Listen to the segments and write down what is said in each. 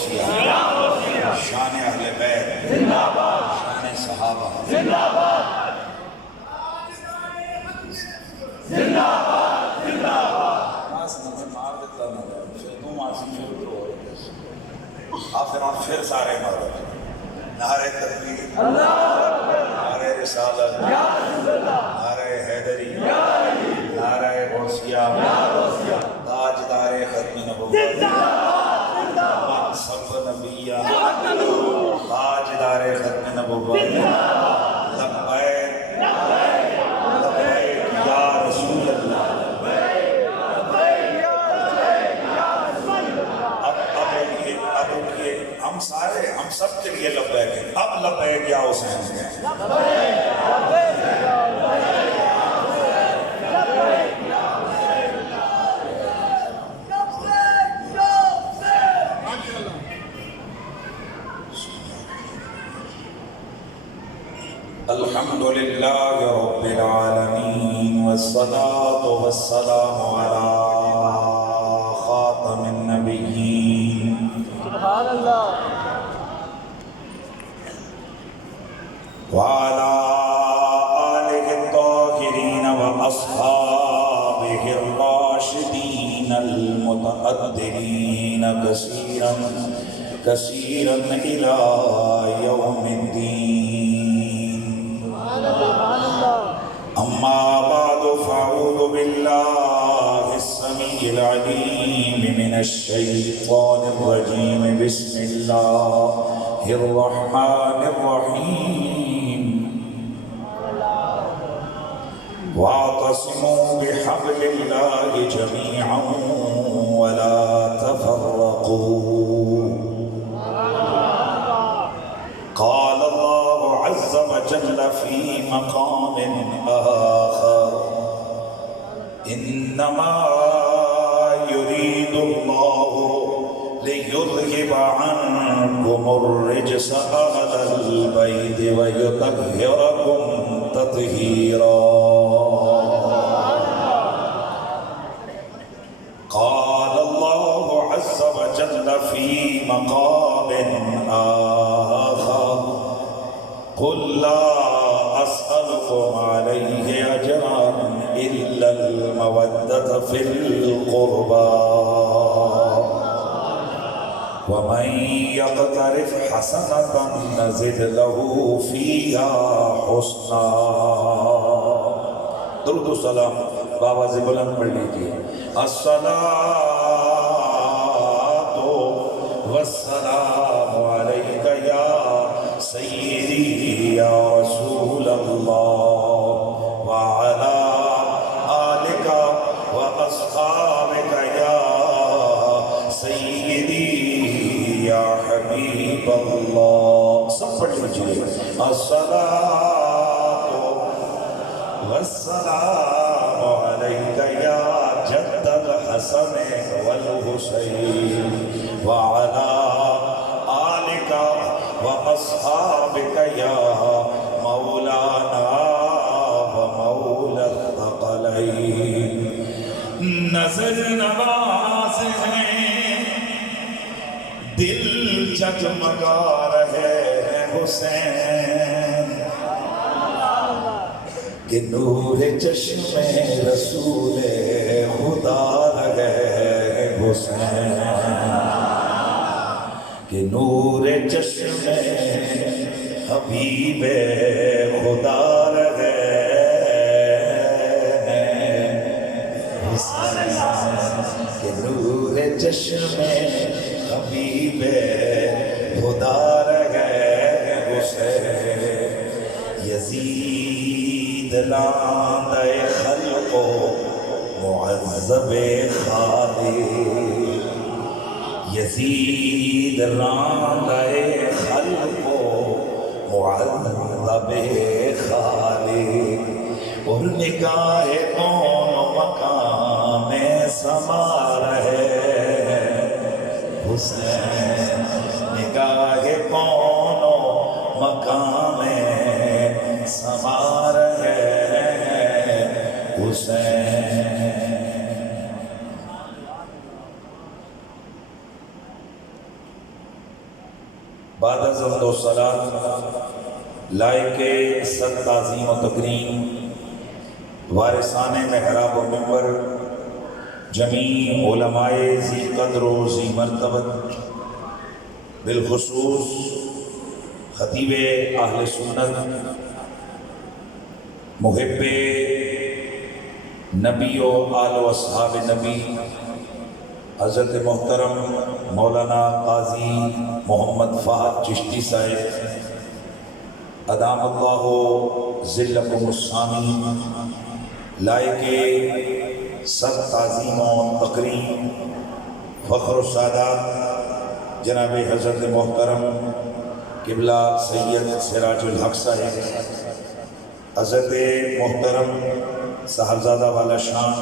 غوثیہ، شان اہل بیت، شان صحابہ، مار دیتا نا تم آسی شروع تو ہو رہے پھر سارے مارو نعرہ تکبیر، نعرہ رسالت، نعرہ حیدری، نعرہ غوثیہ، تاجدار ختم نبوت، منصب نبیہ، تاجدار ختم نبوت، لبیک لبیک یا رسول اللہ۔ ہم سب کے لیے لبیک ہیں، اب لبیک یا حسین ہیں۔ الحمدللہ رب العالمین والصلاة والسلام علی خاتم النبیین سبحان اللہ وعلى آله الطاهرين وأصحابه الراشدين المتقدمين كثيرا كثيرا إلى يوم الدين. أما بعد فأعوذ بالله السميع العليم من الشيطان الرجيم. بسم الله الرحمن الرحيم. واعتصموا بحبل الله جميعا ولا تفرقوا. قال الله عز وجل في مقام آخر إنما يريد الله ليذهب عنكم الرجس أهل البيت ويطهركم تطهيرا. قال الله عز وجل في مقام آخر قل لا أسألكم عليه أجرا إلا المودة في القربى ومن يقترف حسنة نزد له فيها حسنا. درود و سلام بابا سے بلند پڑھ لیجیے. الصلاة والسلام عليك يا سيدي يا رسول الله وعلى آلك وأصحابك يا سيدي يا حبيب الله. سب پڑھ لیجیے. الصلاة والسلام عليك يا جد الحسن والحسين وعلى آلك وأصحابك يا مولانا ومولا الثقلين. نظر نواز ہیں دل جگمگا رہے ہیں حسین کہ نور چشم رسول خدا رہے ہیں حسین کہ نور چشم حبیب خدا رہے ہیں حسین کہ نور چشم حبیب خدا رہے ہیں حسین. یزید لاندے خلق و معذب خالق. یزید لاندے خلق و معذب خالق. اور نگاہ دونوں مقام میں سما رہے حسین. نگاہ دونوں مقام میں سما رہے حسین. بعد از حمد و صلات لائق صد تعظیم و تکریم وارثان محراب و منبر جمیع علماء ذی قدر و ذی مرتبت بالخصوص خطیب اہل سنت محب نبی و آل و اصحاب نبی حضرت محترم مولانا قاضی محمد فہد چشتی صاحب ادام اللہ ظلکم السامی لائق صد تعظیم و تکریم فخر و سعادت جناب حضرت محترم قبلہ سید سراج الحق صاحب، حضرت محترم صاحبزادہ والا شان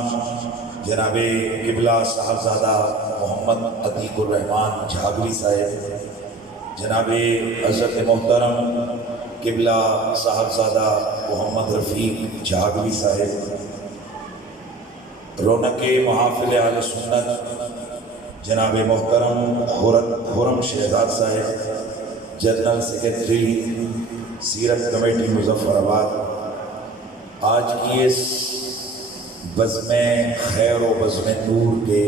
جناب قبلہ صاحبزادہ محمد عتیق الرحمن جھاگری صاحب، جناب حضرت محترم قبلہ صاحبزادہ محمد رفیق جھاگری صاحب، رونق محافل اہل سنت جناب محترم خرم شہزاد صاحب، جنرل سیکرٹری سیرت کمیٹی مظفر آباد، آج کی اس بزم خیر و بزم نور کے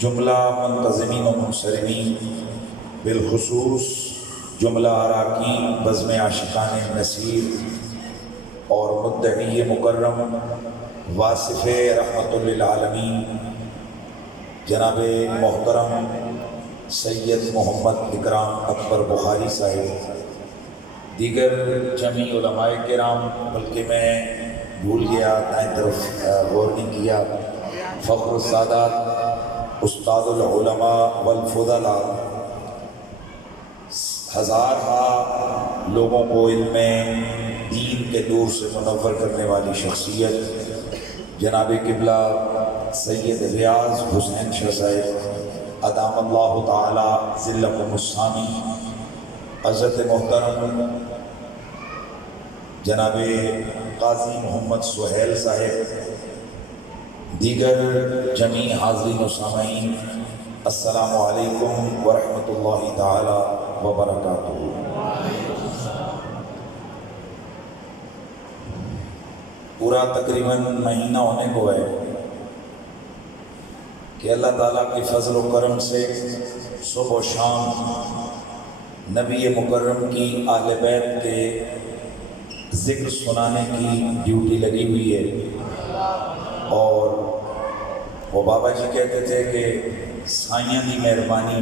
جملہ منتظمین و منصرمین بالخصوص جملہ اراکین بزم عاشقان نصیر اور مدعی مکرم واصف رحمت للعالمین جناب محترم سید محمد اکرام اکبر بخاری صاحب، دیگر جمیع علماء کرام، بلکہ میں بھول گیا دائیں طرف غور نہیں کیا، فخر السادات استاد العلماء والفضلاء، ہزارہا لوگوں کو علم دین کے نور سے منور کرنے والی شخصیت جناب قبلہ سید ریاض حسین شاہ صاحب ادام اللہ تعالی ظلکم السامی، حضرت محترم جناب قاضی محمد سہیل صاحب، دیگر جمیع حاضرین و سامعین، السلام علیکم ورحمۃ اللہ تعالی وبرکاتہ۔ پورا تقریباً مہینہ ہونے کو ہے کہ اللہ تعالیٰ کی فضل و کرم سے صبح و شام نبی مکرم کی اہل بیت کے ذکر سنانے کی ڈیوٹی لگی ہوئی ہے، اور وہ بابا جی کہتے تھے کہ سائیاں دی مہربانی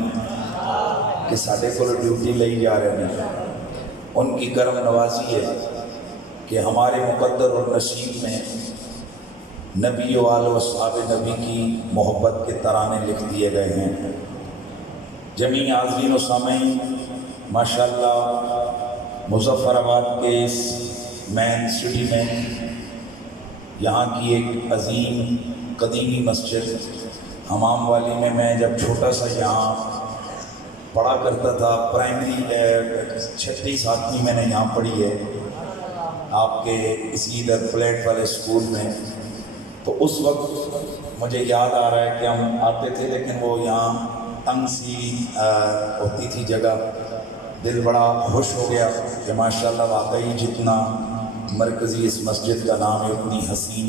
کہ ساڈے کو ڈیوٹی لئی جا رہے ہیں، ان کی کرم نوازی ہے کہ ہمارے مقدر اور نصیب میں نبی و آل و اصحاب نبی کی محبت کے ترانے لکھ دیے گئے ہیں۔ جمیع حاضرین و سامعین، ماشاءاللہ مظفر آباد کے اس مین سٹی میں یہاں کی ایک عظیم قدیمی مسجد حمام والی میں جب چھوٹا سا یہاں پڑھا کرتا تھا، پرائمری 36 آٹھویں میں نے یہاں پڑھی ہے آپ کے اسی ادھر فلیٹ والے اسکول میں، تو اس وقت مجھے یاد آ رہا ہے کہ ہم آتے تھے، لیکن وہ یہاں تنگ سی ہوتی تھی جگہ، دل بڑا خوش ہو گیا کہ ماشاءاللہ واقعی جتنا مرکزی اس مسجد کا نام ہے اتنی حسین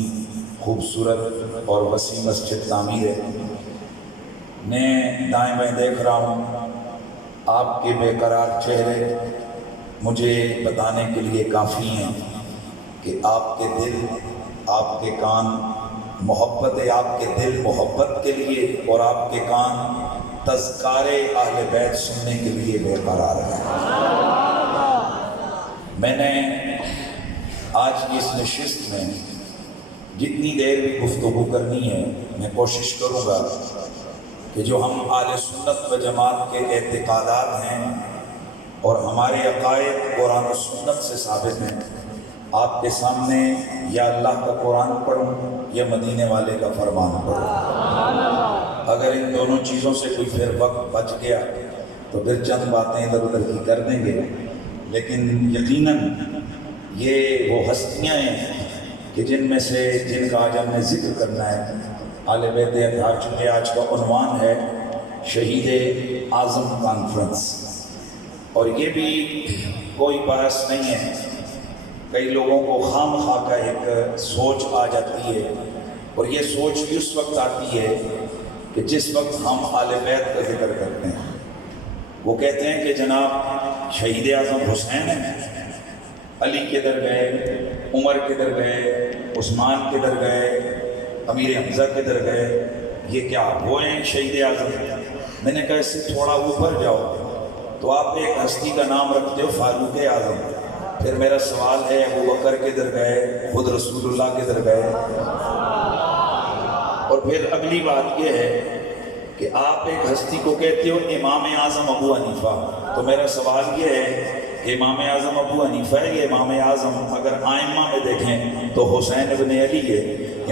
خوبصورت اور وسیع مسجد تعمیر ہے۔ میں دائیں بائیں دیکھ رہا ہوں، آپ کے بے قرار چہرے مجھے بتانے کے لیے کافی ہیں کہ آپ کے دل، آپ کے کان محبت ہے، آپ کے دل محبت کے لیے اور آپ کے کان تذکار اہل بیت سننے کے لیے بے قرار ہے۔ میں نے آج کی اس نشست میں جتنی دیر بھی گفتگو کرنی ہے، میں کوشش کروں گا کہ جو ہم اہل سنت و جماعت کے اعتقادات ہیں اور ہمارے عقائد قرآن و سنت سے ثابت ہیں، آپ کے سامنے یا اللہ کا قرآن پڑھوں یا مدینے والے کا فرمان پڑھوں۔ اگر ان دونوں چیزوں سے کوئی پھر وقت بچ گیا تو پھر چند باتیں ادھر ادھر کی کر دیں گے، لیکن یقیناً یہ وہ ہستیاں ہیں کہ جن میں سے جن کا آج ہم نے ذکر کرنا ہے۔ اہل بیت اطہار، چونکہ آج کا عنوان ہے شہید اعظم کانفرنس، اور یہ بھی کوئی بحث نہیں ہے. کئی لوگوں کو خام خواہ کا ایک سوچ آ جاتی ہے، اور یہ سوچ بھی اس وقت آتی ہے کہ جس وقت ہم آل بیت کا ذکر کرتے ہیں. وہ کہتے ہیں کہ جناب شہید اعظم حسین ہیں، علی کدھر گئے، عمر کدھر گئے، عثمان کدھر گئے، امیر حمزہ کدھر گئے، یہ کیا وہ ہیں شہید اعظم؟ میں نے کہا اس سے تھوڑا اوپر جاؤ تو آپ ایک ہستی کا نام رکھتے ہو فاروق اعظم. پھر میرا سوال ہے ابو بکر کدھر گئے، خود رسول اللہ کدھر گئے؟ اور پھر اگلی بات یہ ہے کہ آپ ایک ہستی کو کہتے ہو امام اعظم ابو حنیفہ. تو میرا سوال یہ ہے کہ امام اعظم ابو حنیفہ ہے یا امام اعظم اگر آئمہ میں دیکھیں تو حسین ابن علی ہے؟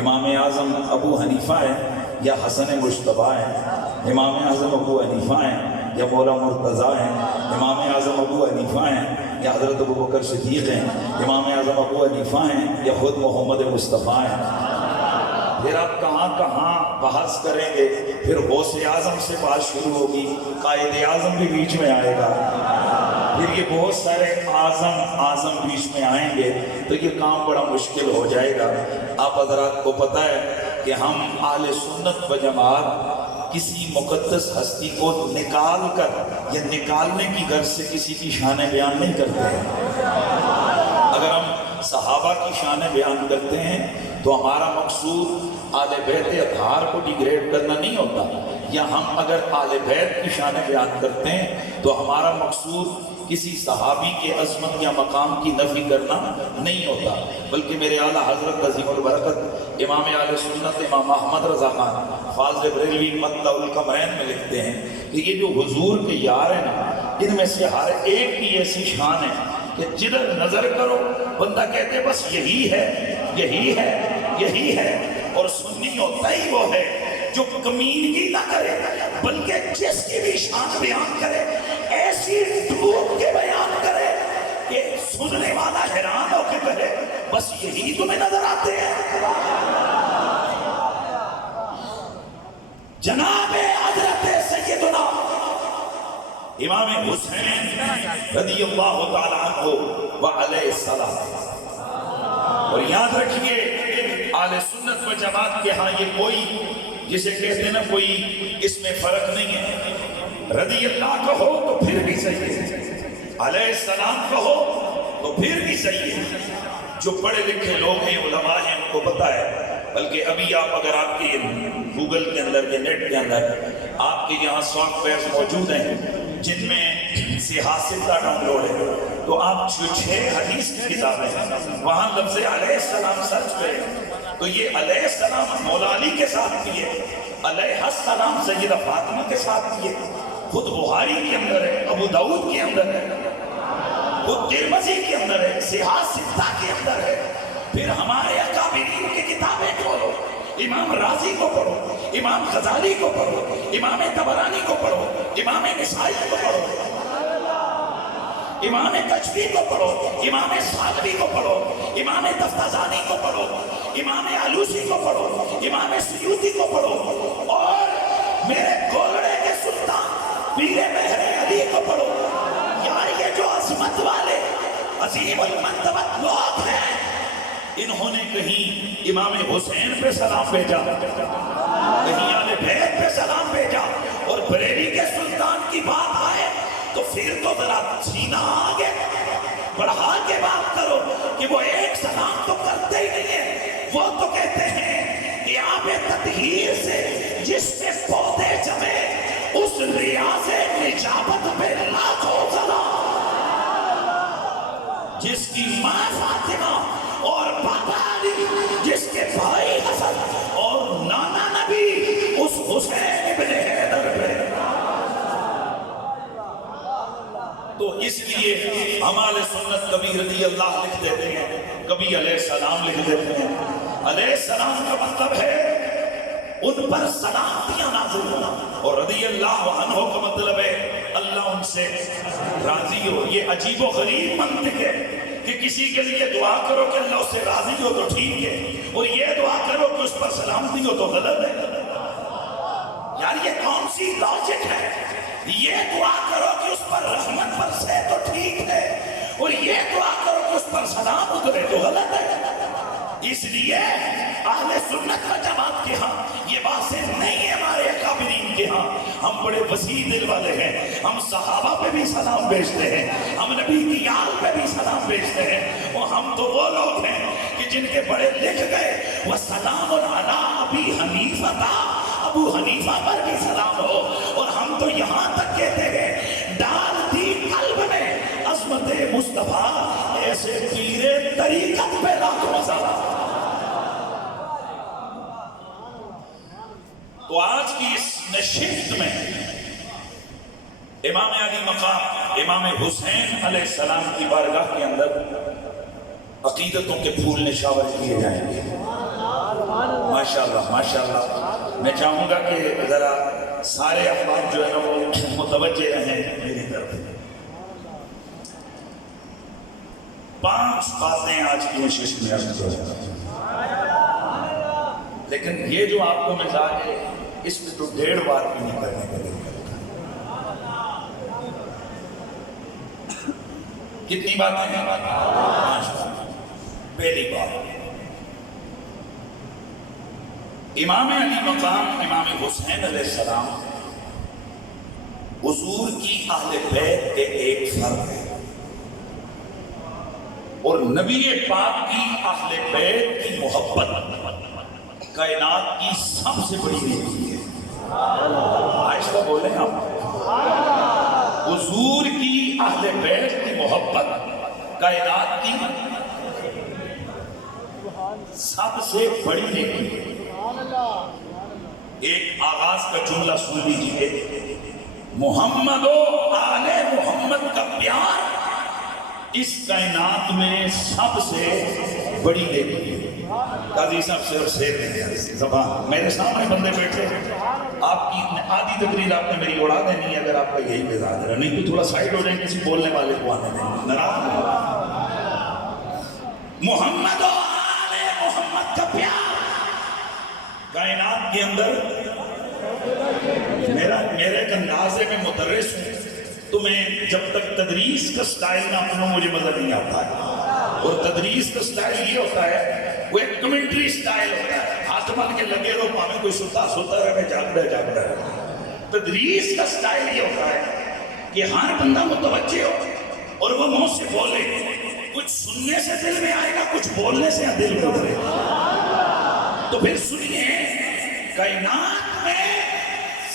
امام اعظم ابو حنیفہ ہے یا حسن مجتبیٰ ہے؟ امام اعظم ابو حنیفہ ہیں یا مولا مرتضیٰ ہیں؟ امام اعظم ابو حنیفہ ہیں یا حضرت ابو بکر صدیق ہیں؟ امام اعظم ابو حنیفہ ہیں یا خود محمد مصطفیٰ ہیں؟ پھر آپ کہاں کہاں بحث کریں گے. پھر غوث اعظم سے بات شروع ہوگی، قائد اعظم بھی بیچ میں آئے گا، پھر یہ بہت سارے اعظم بیچ میں آئیں گے، تو یہ کام بڑا مشکل ہو جائے گا. آپ حضرات کو پتہ ہے کہ ہم اہل سنت و جماعت کسی مقدس ہستی کو نکال کر یا نکالنے کی غرض سے کسی کی شان بیان نہیں کرتے ہیں. اگر ہم صحابہ کی شان بیان کرتے ہیں تو ہمارا مقصود آل بیت اطہار کو ڈیگریڈ کرنا نہیں ہوتا، یا ہم اگر آل بیت کی شان بیان کرتے ہیں تو ہمارا مقصود کسی صحابی کے عظمت یا مقام کی نفی کرنا نہیں ہوتا، بلکہ میرے اعلیٰ حضرت عظیم البرکت امام اہل سنت امام احمد رضا خان فاضل بریلوی مطلع القمرین میں لکھتے ہیں کہ یہ جو حضور کے یار ہیں نا، ان میں سے ہر ایک کی ایسی شان ہے کہ جدھر نظر کرو بندہ کہتے بس یہی ہے یہی ہے یہی ہے. اور سنی ہوتا ہی وہ ہے جو کمینگی نہ کرے بلکہ جس کی بھی شان بیان کرے ایسی ڈوب کے بیان کرے کہ سننے والا حیران ہو کے کہے بس یہی تمہیں نظر آتے ہیں. جناب حضرت سیدنا امام حسین رضی اللہ تعالیٰ عنہ وعلیہ السلام. اور یاد رکھیے اہل سنت و جماعت کے ہاں یہ کوئی جسے کہتے ہیں نا کوئی اس میں فرق نہیں ہے. رضی اللہ کہو تو پھر بھی صحیح ہے، علیہ السلام کہو تو پھر بھی صحیح ہے. جو پڑھے لکھے لوگ ہیں علماء ہیں ان کو پتہ ہے. بلکہ ابھی آپ اگر آپ کے گوگل کے اندر یا نیٹ کے اندر آپ کے یہاں سافٹ ویئرز موجود ہیں جن میں سیاستہ ڈاؤن لوڈ ہے تو آپ 6 حدیث کی کتابیں ہیں وہاں لفظ علیہ السلام سرچ کریں تو یہ علیہ السلام مولا علی کے ساتھ بھی ہے، علیہ السلام سیدہ فاطمہ کے ساتھ بھی ہے، خود بخاری کے اندر ہے، ابو داؤد کے اندر ہے، خود ترمذی کے اندر ہے، سیاستہ کے اندر ہے. پھر ہمارے اکابرین کی کتابیں کھولو، امام رازی کو پڑھو، امام غزالی کو پڑھو، امام طبرانی کو پڑھو، امام نسائی کو پڑھو، امام تجوی کو پڑھو، امام سالوی کو پڑھو، امام تفتازانی کو پڑھو، امام علوسی کو پڑھو، امام سیوطی کو پڑھو، اور میرے گولڑے کے سلطان پیر مہر علی کو پڑھو. یار یہ جو عظمت والے عظیم المنتبت لوگ ہیں انہوں نے کہیں امام حسین پہ سلام بھیجا، کہیں آل بیت پہ سلام بھیجا، اور بریلی کے سلطان کی بات آئے تو پھر تو ذرا سینہ آگے بڑھا کے بات کرو کہ وہ ایک سلام تو کرتے ہی نہیں ہیں. وہ تو کہتے ہیں کہ آپ تطہیر سے جس میں پودے جمے اس ریاض نجابت پہ لاکھوں سلام. جس کی ماں فاطمہ اور بابا علی، جس کے بھائی حسن اور نانا نبی اس حسین ابن حیدر پہ. تو اس لیے ہمارے سنت کبھی رضی اللہ لکھ دیتے ہیں، کبھی علیہ السلام لکھ دیتے ہیں. علیہ السلام کا مطلب ہے ان پر سلامتیاں نازل ہونا، اور رضی اللہ عنہ کا مطلب ہے اللہ ان سے راضی ہو. یہ عجیب و غریب منطق ہے کہ کسی کے لیے دعا کرو کہ اللہ اس سے راضی ہو تو ٹھیک ہے، اور یہ دعا کرو کہ اس پر سلامتی ہو تو غلط ہے. یار یہ کون سی لاجک ہے؟ یہ دعا کرو کہ اس پر رحمت برسے اور یہ دعا کرو کہ اس پر سلام اترے تو غلط ہے. اس لیے اہل سنت و جماعت کے ہاں یہ باتیں نہیں ہے ہمارے اکابرین کے ہاں. ہم بڑے وسیع دل والے ہیں. ہم صحابہ پہ بھی سلام بھیجتے ہیں, ہم نبی کی آل پہ بھی سلام بھیجتے ہیں. اور ہم تو وہ لوگ ہیں کہ جن کے بڑے لکھ گئے وہ سلام علی ابی حنیفہ تھا, ابو حنیفہ پر بھی سلام ہو. اور ہم تو یہاں تک کہتے ہیں ڈال دی قلب میں عظمت مصطفیٰ ایسے پیرے طریقت پہ لاکھوں سلام. تو آج کی اس نشست میں امام علی مقام امام حسین علیہ السلام کی بارگاہ کے اندر عقیدتوں کے پھول نشاور کیے جائیں گے. ماشاءاللہ ماشاءاللہ. میں چاہوں گا کہ ذرا سارے افراد جو ہے نا وہ متوجہ رہیں میری طرف. 5 باتیں آج کی نشست میں عرض کروں, لیکن یہ جو آپ کو مزاج ہے اس میں تو 1.5 بات بھی نہیں کرنے کا دل کرتا. کتنی باتیں ہیں؟ 5 باتیں. پہلی بات, امام علی مقام امام حسین علیہ السلام حضور کی اہل بیت کے ایک فرد ہے, اور نبی پاک کی اہل بیت کی محبت کائنات کی سب سے بڑی نیکی ہے. آہستہ بولیں آپ. حضور کی اہل بیت کی محبت کائنات کی سب سے بڑی نیکی ہے. ایک آغاز کا جملہ سن لیجیے, محمد و آل محمد کا پیار اس کائنات میں سب سے بڑی نیکی ہے. قاضی صاحب سے اور سیر نہیں زبان میرے سامنے بندے بیٹھے, آپ کی آدھی تقریر آپ نے میری اڑا دینی ہے اگر آپ کا یہی مزاج ہے, نہیں تو تھوڑا سائڈ ہو جائیں کسی بولنے والے کو آنے دیں. ناراض محمد و آل محمد کا پیار کائنات کے اندر. میرے ایک اندازے میں مدرس ہوں تو میں جب تک تدریس کا سٹائل نہ اپنا مجھے مزہ نہیں آتا ہے. اور تدریس کا سٹائل یہ ہوتا ہے وہ ایک کمنٹری سٹائل ہوتا ہے, ہاتھ بن کے لگے رہو پاویں کوئی ستا رہے جاگتا رہے. تدریس کا سٹائل یہ ہوتا ہے کہ ہر بندہ متوجہ ہو اور وہ منہ سے بولے, کچھ سننے سے دل میں آئے گا, کچھ بولنے سے دل میں اترے گا. تو پھر سنیے, کائنات میں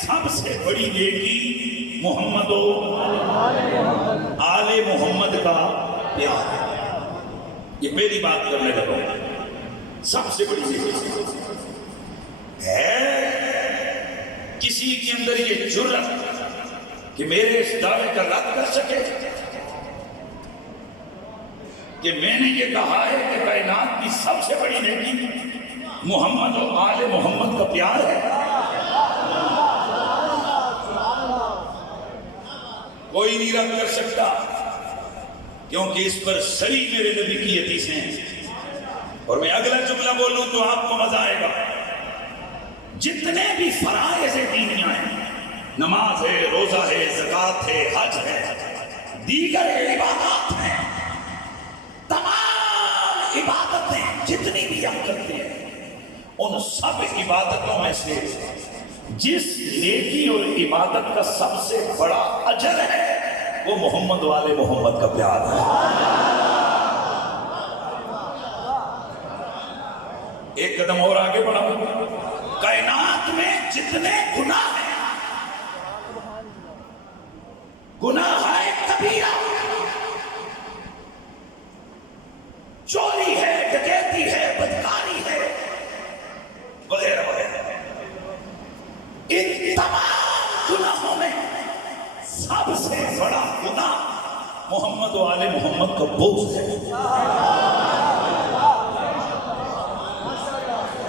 سب سے بڑی نیکی محمد و آل محمد کا پیار ہے. یہ پہلی بات کرنے لگا. سب سے بڑی نیکی ہے کسی کے اندر یہ جرأت کہ میرے اس دعوے کا رد کر سکے کہ میں نے یہ کہا ہے کہ کائنات کی سب سے بڑی نیکی محمد و آل محمد کا پیار ہے. کوئی نہیں رد کر سکتا, کیونکہ اس پر سری میرے نبی کی حدیثیں ہیں. اور میں اگلا جملہ بولوں تو آپ کو مزہ آئے گا. جتنے بھی فرائض دینیاں ہیں, نماز ہے, روزہ ہے, زکوٰۃ ہے, حج ہے, دیگر عبادات ہیں, تمام عبادتیں جتنی بھی ہم کرتے ہیں, ان سب عبادتوں میں سے جس نیکی اور عبادت کا سب سے بڑا اجر ہے وہ محمد والے محمد کا پیار ہے. ایک قدم اور آگے بڑھا. کائنات میں جتنے گناہ ہیں, گناہ ہے کبیرہ, چوری ہے, ڈکیتی ہے, بدکاری ہے, وغیرہ وغیرہ, ان تمام گناہوں میں سب سے بڑا گناہ محمد و آل محمد کا بغض ہے.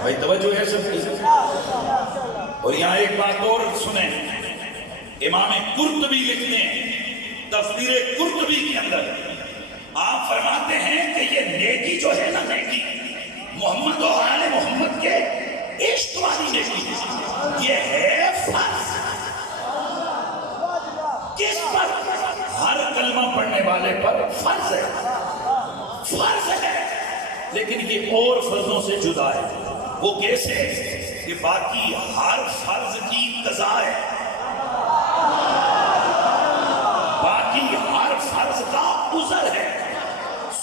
بھائی توجہ ہے سب کی. اور یہاں ایک بات اور سنیں, امام قرطبی لکھتے ہیں تفسیر قرطبی کے اندر, آپ فرماتے ہیں کہ یہ نیکی جو ہے نا, نیکی محمد و آل محمد کے عشق والی نیکی, یہ ہے فرض. کس پر؟ ہر کلمہ پڑھنے والے پر فرض ہے، فرض ہے، لیکن یہ اور فرضوں سے جدا ہے۔ وہ کیسے کہ باقی ہر فرض کی قضا ہے، باقی ہر فرض کا عذر ہے۔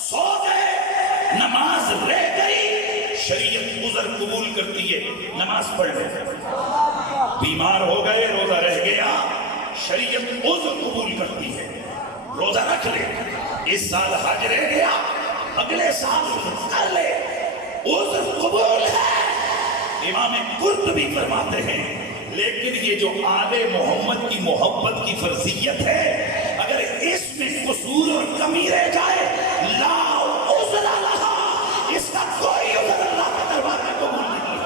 سو گئے، نماز رہ گئی، شریعت عذر قبول کرتی ہے، نماز پڑھ لے۔ بیمار ہو گئے، روزہ رہ گیا، شریعت عذر قبول کرتی ہے، روزہ رکھ لے۔ اس سال حج رہ گیا، اگلے سال کر لے، عذر قبول ہے۔ امام قرطبی فرماتے ہیں لیکن یہ جو آل محمد کی محبت کی فرضیت ہے، اگر اس میں قصور اور کمی رہ جائے، لا عذر لہا، اس کا کوئی عذر اللہ کے دربار میں قبول نہیں ہے۔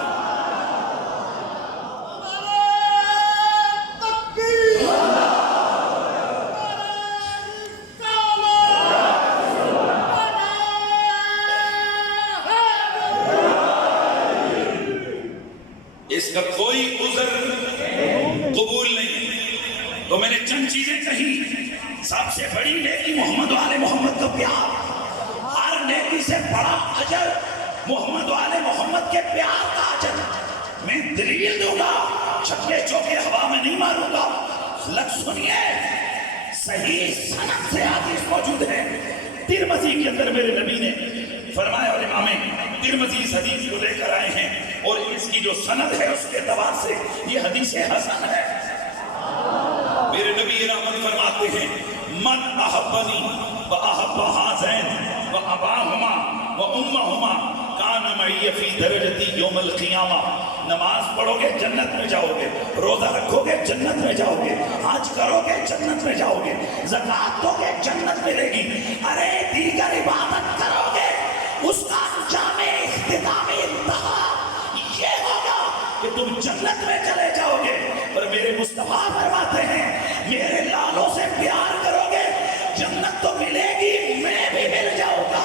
اس کا کوئی عذر قبول نہیں۔ تو میں نے چند چیزیں کہی، سب سے بڑی نیکی محمد و آل محمد کا پیار، ہر نیکی سے بڑا اجر محمد و آل محمد کے پیار کا اجر۔ میں دلیل دوں گا، چھکے چوکے ہوا میں نہیں ماروں گا، لگ سنیے، صحیح سند سے حدیث موجود ہے۔ ترمذی کے اندر میرے نبی نے فرمایا، اور امام ترمذی اس حدیث کو لے کر آئے ہیں، اور اس کی جو سند ہے اس کے اعتبار سے یہ حدیث حسن ہے۔ میرے نبی رحمت فرماتے ہیں، من احبنی و احب ہذین و اباہما و امہما کان معی فی درجتی یوم القیامہ۔ نماز پڑھو گے جنت میں جاؤ گے، روزہ رکھو گے جنت میں جاؤ گے، حج کرو گے جنت میں جاؤ گے، زکوٰۃ دو گے جنت ملے گی، ارے دیگر عبادت کرو گے، اس کا انجام اختتامی انتہا یہ ہوگا کہ تم جنت میں چلے جاؤ گے۔ پر میرے مصطفیٰ فرماتے ہیں، میرے لالوں سے پیار کرو گے، جنت تو ملے گی، میں بھی مل جاؤں گا۔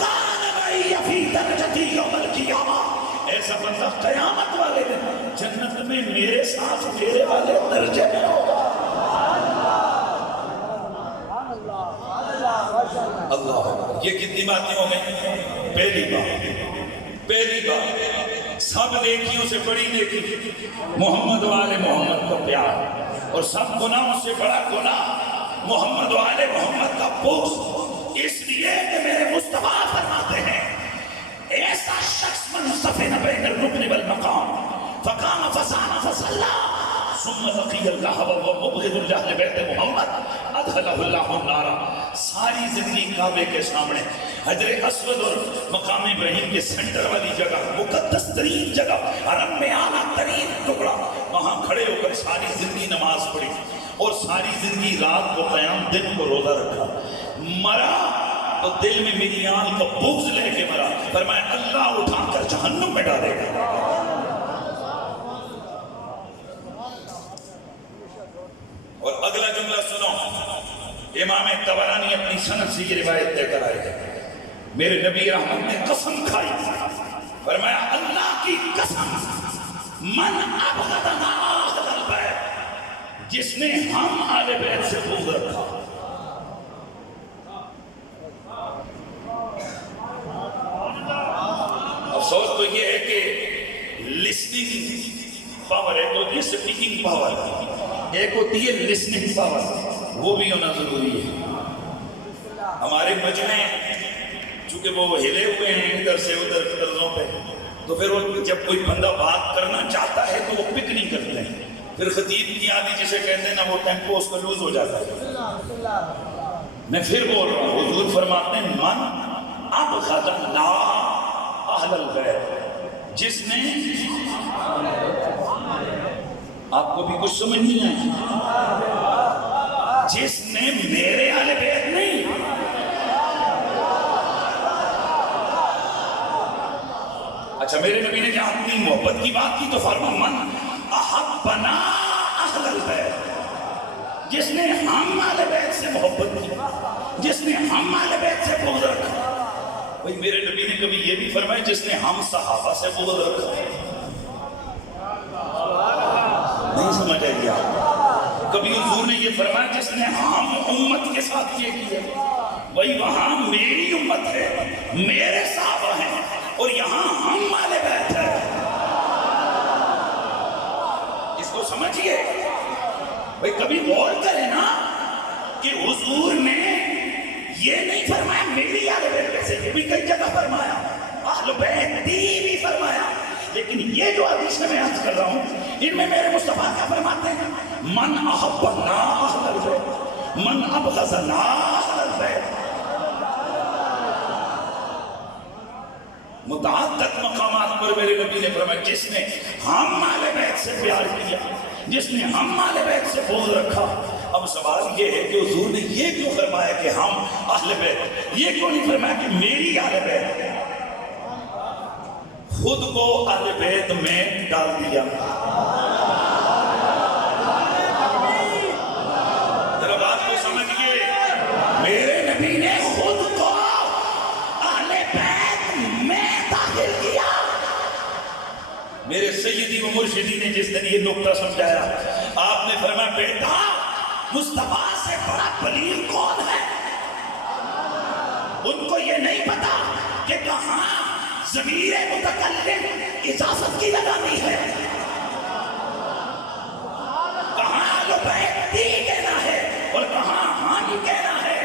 کان معی فی درجتی یوم القیامہ، ایسا بندہ قیامت والے دن جنت میں میرے ساتھ میرے والے درجے میں ہوگا۔ اللہ، یہ کتنی باتیں ہو گئی؟ پہلی بات، سب نیکیوں سے بڑی نیکی محمد و آل محمد کا پیار، اور سب گناہوں سے بڑا گناہ محمد و آل محمد کا بغض، اس لیے کہ میرے مصطفیٰ فرماتے ہیں، ایسا شخص منصف بین الرکن والمقام فقام فصام فصلی ثم لقی اللہ وهو مبغض لأہل بیت محمد ادخلہ اللہ النار۔ ساری زندگی کعبے کے سامنے، حجر اسود اور مقام ابراہیم کے سینٹر والی جگہ، مقدس ترین جگہ، حرم میں اعلیٰ ترین ٹکڑا، وہاں کھڑے ہو کر ساری زندگی نماز پڑھی، اور ساری زندگی رات کو قیام، دن کو روزہ رکھا، مرا تو دل میں میری آن کا بغض لے کے مرا، فرمایا اللہ اٹھا کر جہنم میں ڈالے گا۔ اور اگلا جملہ سنو، امام طبرانی اپنی سند سے یہ روایت لے کر آئے ہیں، میرے نبی رحمت نے قسم کھائی، فرمایا اللہ کی قسم، من ابغضنا اہل البیت، جس نے ہم آل بیت سے بغض رکھا، افسوس تو یہ ہے کہ لسننگ پاور ہے، تو یہ سپیکنگ پاور، ایک ہوتی ہے لسننگ پاور، وہ بھی ہونا ضروری ہے۔ ہمارے مجمع چونکہ وہ ہلے ہوئے ہیں ادھر سے ادھر طرزوں پہ، تو پھر وہ جب کوئی بندہ بات کرنا چاہتا ہے تو وہ پک نہیں کرتے ہیں، پھر خطیب کی آدھی جسے کہتے ہیں نا، وہ ٹیمپو اس کا لوز ہو جاتا ہے۔ میں پھر بول رہا ہوں، حضور فرماتے ہیں من ابغضنا اہل البیت، جس نے، آپ کو بھی کچھ سمجھ نہیں آئی، جس نے میرے اہل بیت نہیں، اچھا میرے نبی نے جہاں اپنی محبت کی بات کی تو فرمایا من احبنا اہل البیت، جس نے ہم اہل بیت سے محبت کی، جس نے ہم اہل بیت سے بغض رکھا۔ بھئی میرے نبی نے کبھی یہ بھی فرمایا جس نے ہم صحابہ سے بغض رکھا؟ نہیں نہیں سمجھ آئی آپ؟ کبھی حضور نے یہ فرمایا جس نے ہم امت کے ساتھ یہ کیا، وہی وہاں میری امت ہے، میرے صحابہ ہیں، اور یہاں ہم اہل بیت ہیں. اس کو سمجھیے بھئی، کبھی غور کریں نا کہ حضور نے یہ نہیں فرمایا میری اہل بیت میں سے، یہ بھی کئی جگہ فرمایا، اہل بیت بھی فرمایا، لیکن یہ جو حدیث میں عرض کر رہا ہوں ان میں میرے مصطفیٰ کیا فرماتے ہیں؟ من احبنا اہل البیت من ابغضنا اہل البیت. متعدد مقامات پر میرے نبی نے فرمایا جس نے ہم اہل بیت سے پیار کیا، جس نے ہم اہل بیت سے بغض رکھا. اب سوال یہ ہے کہ حضور نے یہ کیوں فرمایا کہ ہم اہل بیت، یہ کیوں نہیں فرمایا کہ میری اہل بیت؟ خود کو اہل بیت میں ڈال دیا. ذرا بات کو سمجھیے، میرے نبی نے خود کو اہل بیت میں داخل کیا. میرے سیدی و مرشدی نے جس دن یہ نقطہ سمجھایا، آپ نے فرمایا بیٹا مصطفیٰ سے بڑا بلیغ کون ہے؟ ان کو یہ نہیں پتا کہ کہاں ضمیر متکلم اجازت کی لگانی ہے، کہاں اہل بیت کہنا ہے اور کہاں ہم کہنا ہے.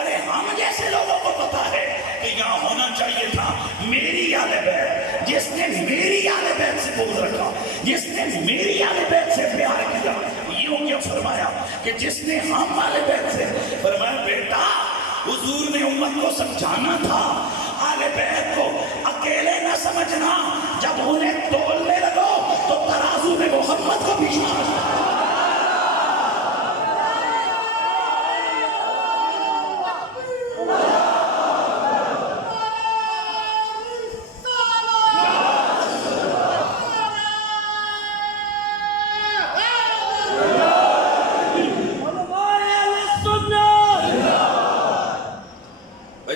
ارے ہم جیسے لوگوں کو پتا ہے کہ یہاں ہونا چاہیے تھا میری اہل بیت. جس نے میری اہل بیت سے بغض رکھا، جس نے میری اہل بیت سے پیار کیا، یوں کیا فرمایا کہ جس نے ہم اہل بیت سے، فرمایا بیٹا حضور نے امت کو سمجھانا تھا اہل بیت کو اکیلے نہ سمجھنا، جب انہیں تولنے لگو تو ترازو میں محمد کو بھی شامل.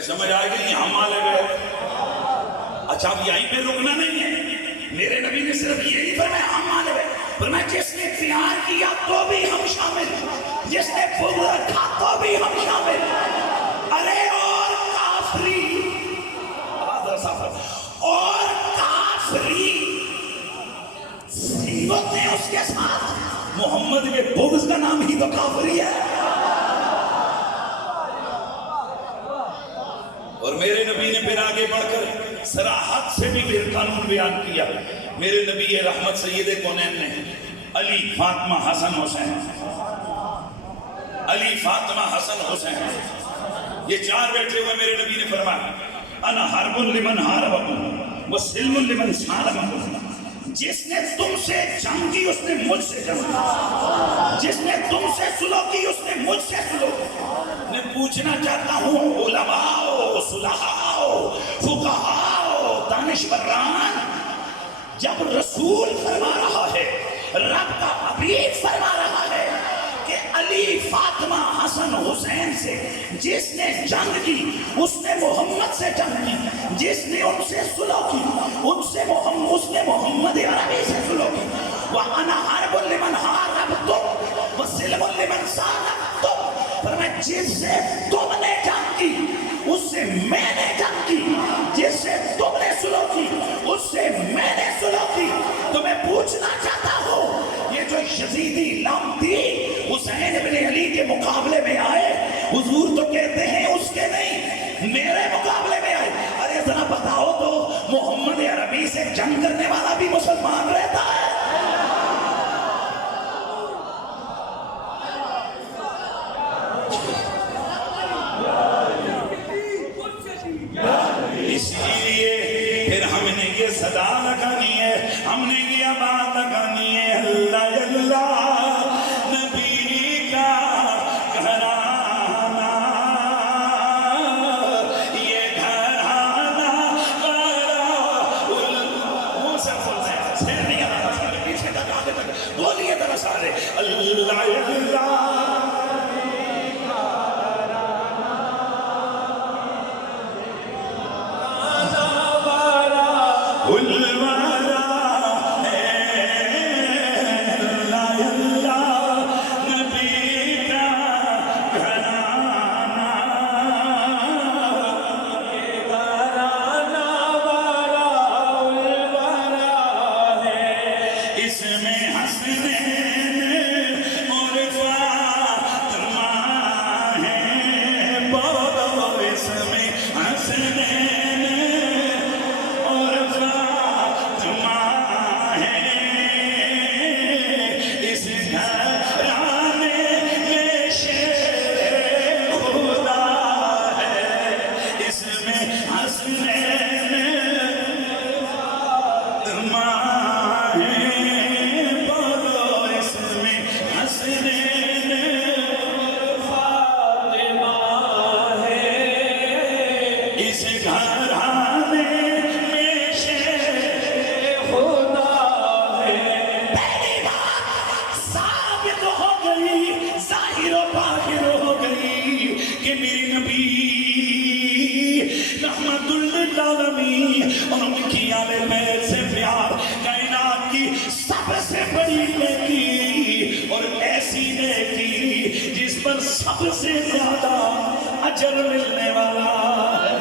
سمجھ آئے گی ہم اہل بیت. اچھا اب یہیں پہ رکنا نہیں ہے، میرے نبی نے صرف یہی فرمایا ہم اہل بیت، فرمایا جس نے پیار کیا تو بھی ہم شامل، جس نے بغض رکھا تو بھی ہم شامل. ارے اور کافری اور کافری سیرت ہے اس کے ساتھ، محمد کے بغض کا نام ہی تو کافری ہے. اور میرے نبی نے پھر آگے بڑھ کر صراحت سے بھی پھر قانون بیان کیا. میرے نبی رحمت سید کونین نے علی فاطمہ حسن حسین، علی فاطمہ حسن حسین، یہ چار بیٹھے ہوئے میرے نبی نے فرمایا انا حرب لمن حاربکم وسلم لمن سالمکم. جس نے تم سے جنگ کی اس نے مجھ سے جنگ کی، جس نے تم سے سلو کی اس نے مجھ سے سلو کی. میں پوچھنا چاہتا ہوں علماء، صلحاء، فقہاء، دانشوران، جب رسول فرما رہا ہے، رب کا حبیب فرما رہا ہے کہ علی فاطمہ حسن حسین سے جس نے جنگ کی اس نے محمد سے جنگ کی، جس نے ان سے صلح کی اس نے محمد عربی سے صلح کی. وَأَنَا حَرْبٌ لِمَنْ حَارَبْتُمْ وَسِلْمٌ لِمَنْ سَالَمْتُمْ. فرمایا جس سے تم نے جنگ کی اس سے میں نے جنگ کی، جس سے تم نے صلح کی اس سے میں نے صلح کی. تو میں پوچھنا چاہتا ہوں یہ جو یزیدی لعنتی حسین بن علی کے مقابلے میں آئے، حضور تو کہتے ہیں اس کے نہیں میرے مقابلے میں آئے. ارے ذرا بتاؤ تو محمد عربی سے جنگ کرنے والا بھی مسلمان رہتا ہے؟ اس لیے پھر ہم نے یہ صدا لگانی ہے، ہم نے یہ بات لگانی ہے، اللہ اللہ نبی کا گھرانہ، یہ گھرانہ وہ سب بولتے ہیں سیر نہیں آتا پیچھے تک آگے تک بولیے ذرا سارے اللہ اللہ. الورا اللہ سب سے بڑی نیکی اور ایسی نیکی جس پر سب سے زیادہ اجر ملنے والا ہے.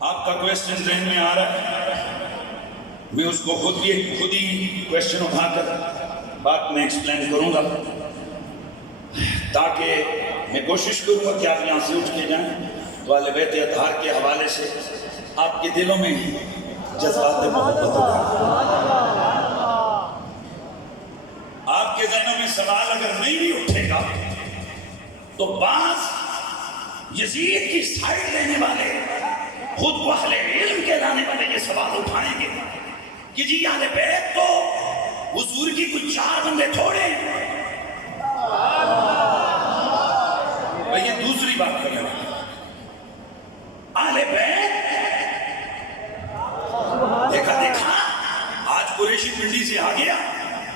آپ کا کویسچن ذہن میں آ رہا ہے؟ میں اس کو خود ہی کویسچن اٹھا کر بات میں ایکسپلین کروں گا، تاکہ میں کوشش کروں گا کہ آپ یہاں سے اٹھ کے جائیں تو اہل بیت اطہار کے حوالے سے آپ کے دلوں میں جذبات محبت ہوگا. آپ کے ذہنوں میں سوال اگر نہیں بھی اٹھے گا تو بعض یزید کی سائڈ لینے والے، خود کو اہل علم کے لانے والے یہ سوال اٹھائیں گے کہ جی اہل بیت تو حضور کی کوئی 4 بندے تھوڑے ہیں. یہ دوسری بات کریں گے. اہل بیت دیکھا آج قریشی پنڈی سے آ گیا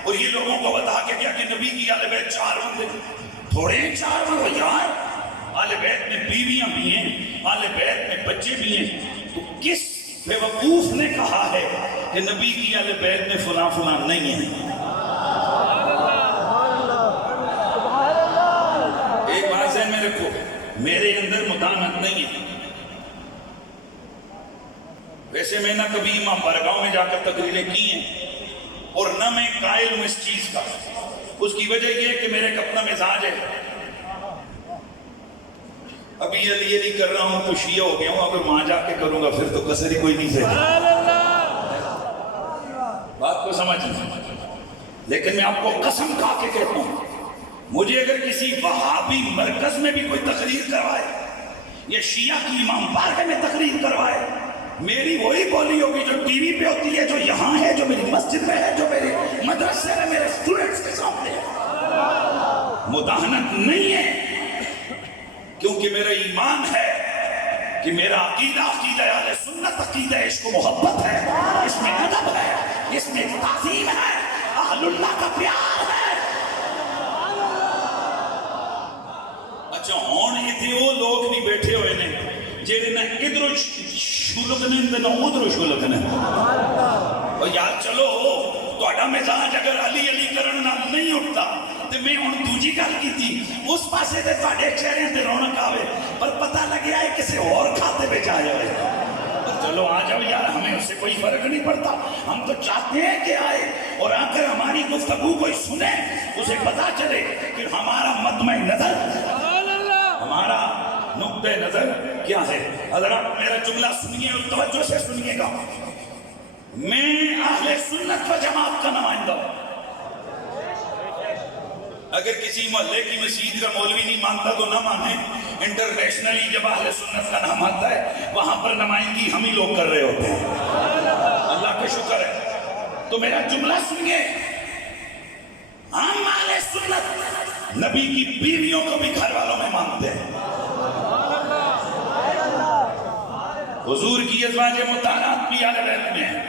اور یہ لوگوں کو بتا کے کیا کہ نبی کی اہل بیت 4 بندے تھوڑے ہیں. 4 بندے یار، اہل بیت میں بیویاں بھی ہیں، اہل بیت میں بچے بھی ہیں. تو کس بیوقوف نے کہا ہے کہ نبی کی اہل بیت میں فلاں فلاں نہیں ہے؟ ایک بات ذہن میں رکھو، میرے اندر مداحنت نہیں ہے. ویسے میں نہ کبھی امام بارگاہوں میں جا کر تقریریں کی ہیں اور نہ میں قائل ہوں اس چیز کا. اس کی وجہ یہ ہے کہ میرے ایک اپنا مزاج ہے. ابھی علی کر رہا ہوں تو شیعہ ہو گیا ہوں، اگر وہاں جا کے کروں گا پھر تو کسر ہی کوئی نہیں سے. بات کو سمجھ نہیں. لیکن میں آپ کو قسم کھا کے کہتا ہوں، مجھے اگر کسی وہابی مرکز میں بھی کوئی تقریر کروائے یا شیعہ کی امام بارگاہ میں تقریر کروائے، میری وہی بولی ہوگی جو ٹی وی پہ ہوتی ہے، جو یہاں ہے، جو میری مسجد میں ہے، جو میرے مدرسے میں میرے اسٹوڈنٹس کے سامنے ہے. مداحنت نہیں ہے، کیونکہ میرا ایمان ہے کہ میرا عقیدہ اہل سنت عقیدہ عشق و محبت ہے. اس میں ادب ہے، اس میں تعظیم ہے، اہل اللہ کا پیار ہے. اچھا ہون اتنے وہ لوگ نہیں بیٹھے ہوئے نے جہے نہ ادھر شلگنے نہ ادھر شلگنے. اور یار چلو تہاڈا مزاج اگر علی علی کرن نال نہیں اٹھتا تے میں ہن دوجی گل کیتی اس پاسے تے تہاڈے چہرے تے رونق آوے پر پتہ لگیا ہے کسی اور کھاتے پہ جائے ہوئے. چلو آ جاؤ یار، ہمیں اس سے کوئی فرق نہیں پڑتا. ہم تو چاہتے ہیں کہ آئے اور آ کر ہماری گفتگو کوئی سنے، اسے پتا چلے کہ ہمارا مطمع نظر، ہمارا نقطہ نظر کیا ہے. حضرات میرا جملہ سنیے اور توجہ سے سنیے گا. میں اہل سنت و جماعت کا نمائندہ ہوں. اگر کسی محلے کی مسجد کا مولوی نہیں مانتا تو نہ مانے. انٹرنیشنلی جب اہل سنت کا نام آتا ہے وہاں پر نمائندگی ہم ہی لوگ کر رہے ہوتے ہیں. اللہ کا شکر ہے. تو میرا جملہ سنیے. ہم اہل سنت نبی کی بیویوں کو بھی گھر والوں میں مانتے ہیں. حضور کی ازواج مطہرات بھی اہل بیت میں ہیں،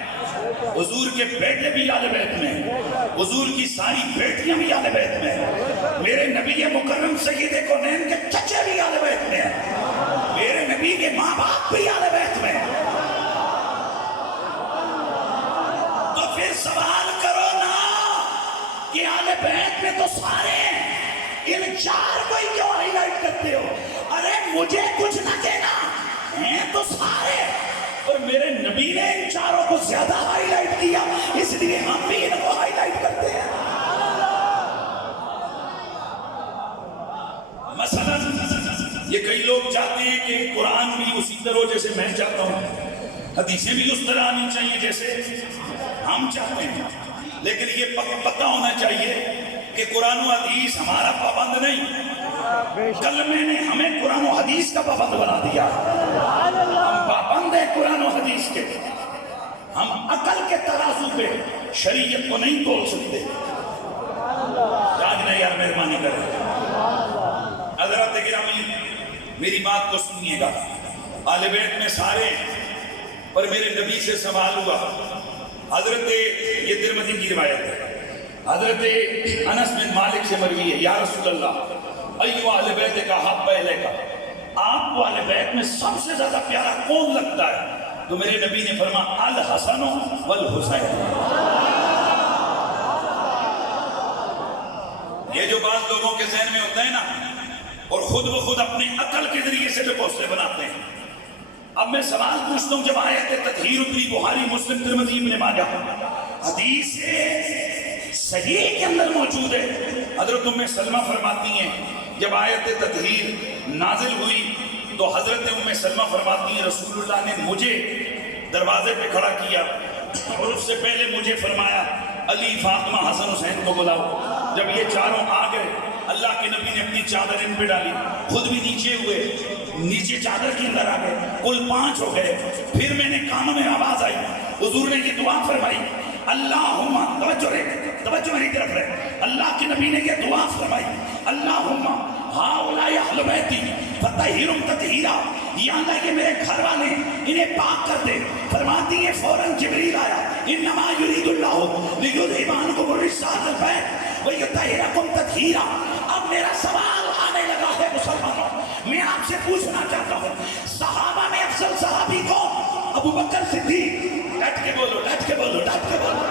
حضور کے بیٹے بھی اہل بیت میں ہیں، حضور کی ساری بیٹیاں بھی اہل بیت میں ہیں، میرے نبی مکرم سید کونین کے چچے بھی اہل بیت میں ہیں، میرے نبی کے ماں باپ بھی اہل بیت میں ہیں. تو پھر سوال کرو نا کہ اہل بیت میں تو سارے ہیں، ان 4 کو ہی کیوں ہائی لائٹ کرتے ہو؟ ارے مجھے کچھ نہ کہنا، ہیں تو سارے، اور میرے نبی نے ان 4 کو زیادہ ہائی لائٹ کیا، اس لیے ہم بھی ان کو ہائی لائٹ کرتے ہیں. مثلا یہ کئی لوگ چاہتے ہیں کہ قرآن بھی اسی طرح جیسے میں چاہتا ہوں، حدیثیں بھی اس طرح آنی چاہیے جیسے ہم چاہتے ہیں. لیکن یہ پتہ ہونا چاہیے کہ قرآن و حدیث ہمارا پابند نہیں، کلمے نے ہمیں قرآن و حدیث کا پابند بنا دیا. ہم پابند ہیں قرآن و حدیث کے. ہم عقل کے ترازو پہ شریعت کو نہیں تول سکتے. جاگنے یار مہربانی کریں. حضرات گرامی میری بات کو سنیے گا. اہل بیت میں سارے، پر میرے نبی سے سوال ہوا. حضرت یہ ترمذی کی روایت ہے، حضرت انس بن مالک سے مروی ہے، یا رسول اللہ ایو اہل بیت کا حب الیک، آپ کو اہل بیت میں سب سے زیادہ پیارا کون لگتا ہے؟ تو میرے نبی نے فرمایا الحسن والحسین. یہ جو بات لوگوں کے ذہن میں ہوتا ہے نا اور خود بخود اپنی عقل کے ذریعے سے جو کوسے بناتے ہیں. اب میں سوال پوچھتا ہوں, جب آیت تطہیر اتری بخاری مسلم ترمذی ابن ماجہ حدیث صحیح کے اندر موجود ہے, حضرت ام سلمہ فرماتی ہیں جب آیت تطہیر نازل ہوئی تو حضرت ام سلمہ فرماتی ہیں رسول اللہ نے مجھے دروازے پہ کھڑا کیا اور اس سے پہلے مجھے فرمایا علی فاطمہ حسن حسین کو بلاؤ. جب یہ چاروں آ گئے اللہ کے نبی نے اپنی چادر ان پہ ڈالی, خود بھی نیچے ہوئے, نیچے چادر کے اندر آ گئے, کل 5 ہو گئے. پھر میں نے کانوں میں آواز آئی, حضور نے یہ دعا فرمائی اللہم, توجہ میری طرف رہے, اللہ کے نبی نے یہ دعا فرمائی اللہم ہؤلاء اہل بیتی فطہرہم تطہیرا, یا اللہ یہ میرے گھر والے انہیں پاک کر دے. فرماتی ہے فوراً جبریل آیا انما یرید اللہ لیذھب عنکم الرجس اہل البیت ویطہرکم تطہیرا. اب میرا سوال آنے لگا ہے مسلمانوں, میں آپ سے پوچھنا چاہتا ہوں صحابہ میں افضل صحابی کون؟ ابو بکر صدیق. ڈٹ کے بولو, ڈٹ کے بولو, ڈٹ کے بولو.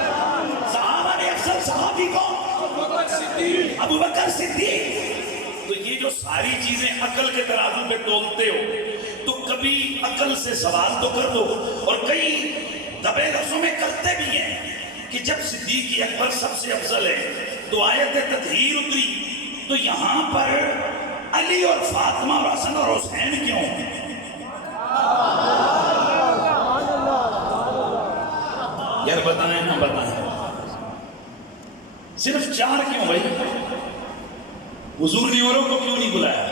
صحابہ میں افضل صحابی کون؟ ابو بکر صدیق. تو یہ جو ساری چیزیں عقل کے ترازو پہ تولتے ہو تو کبھی عقل سے سوال تو کر دو, اور کئی دبے لفظوں میں کرتے بھی ہیں کہ جب صدیق اکبر سب سے افضل ہے تو آیت تطہیر اتری تو یہاں پر علی اور فاطمہ اور حسن اور حسین کیوں؟ یار بتائیں نا, بتائیں صرف 4 کیوں بھائی؟ حضور نے اوروں کو کیوں نہیں بلایا؟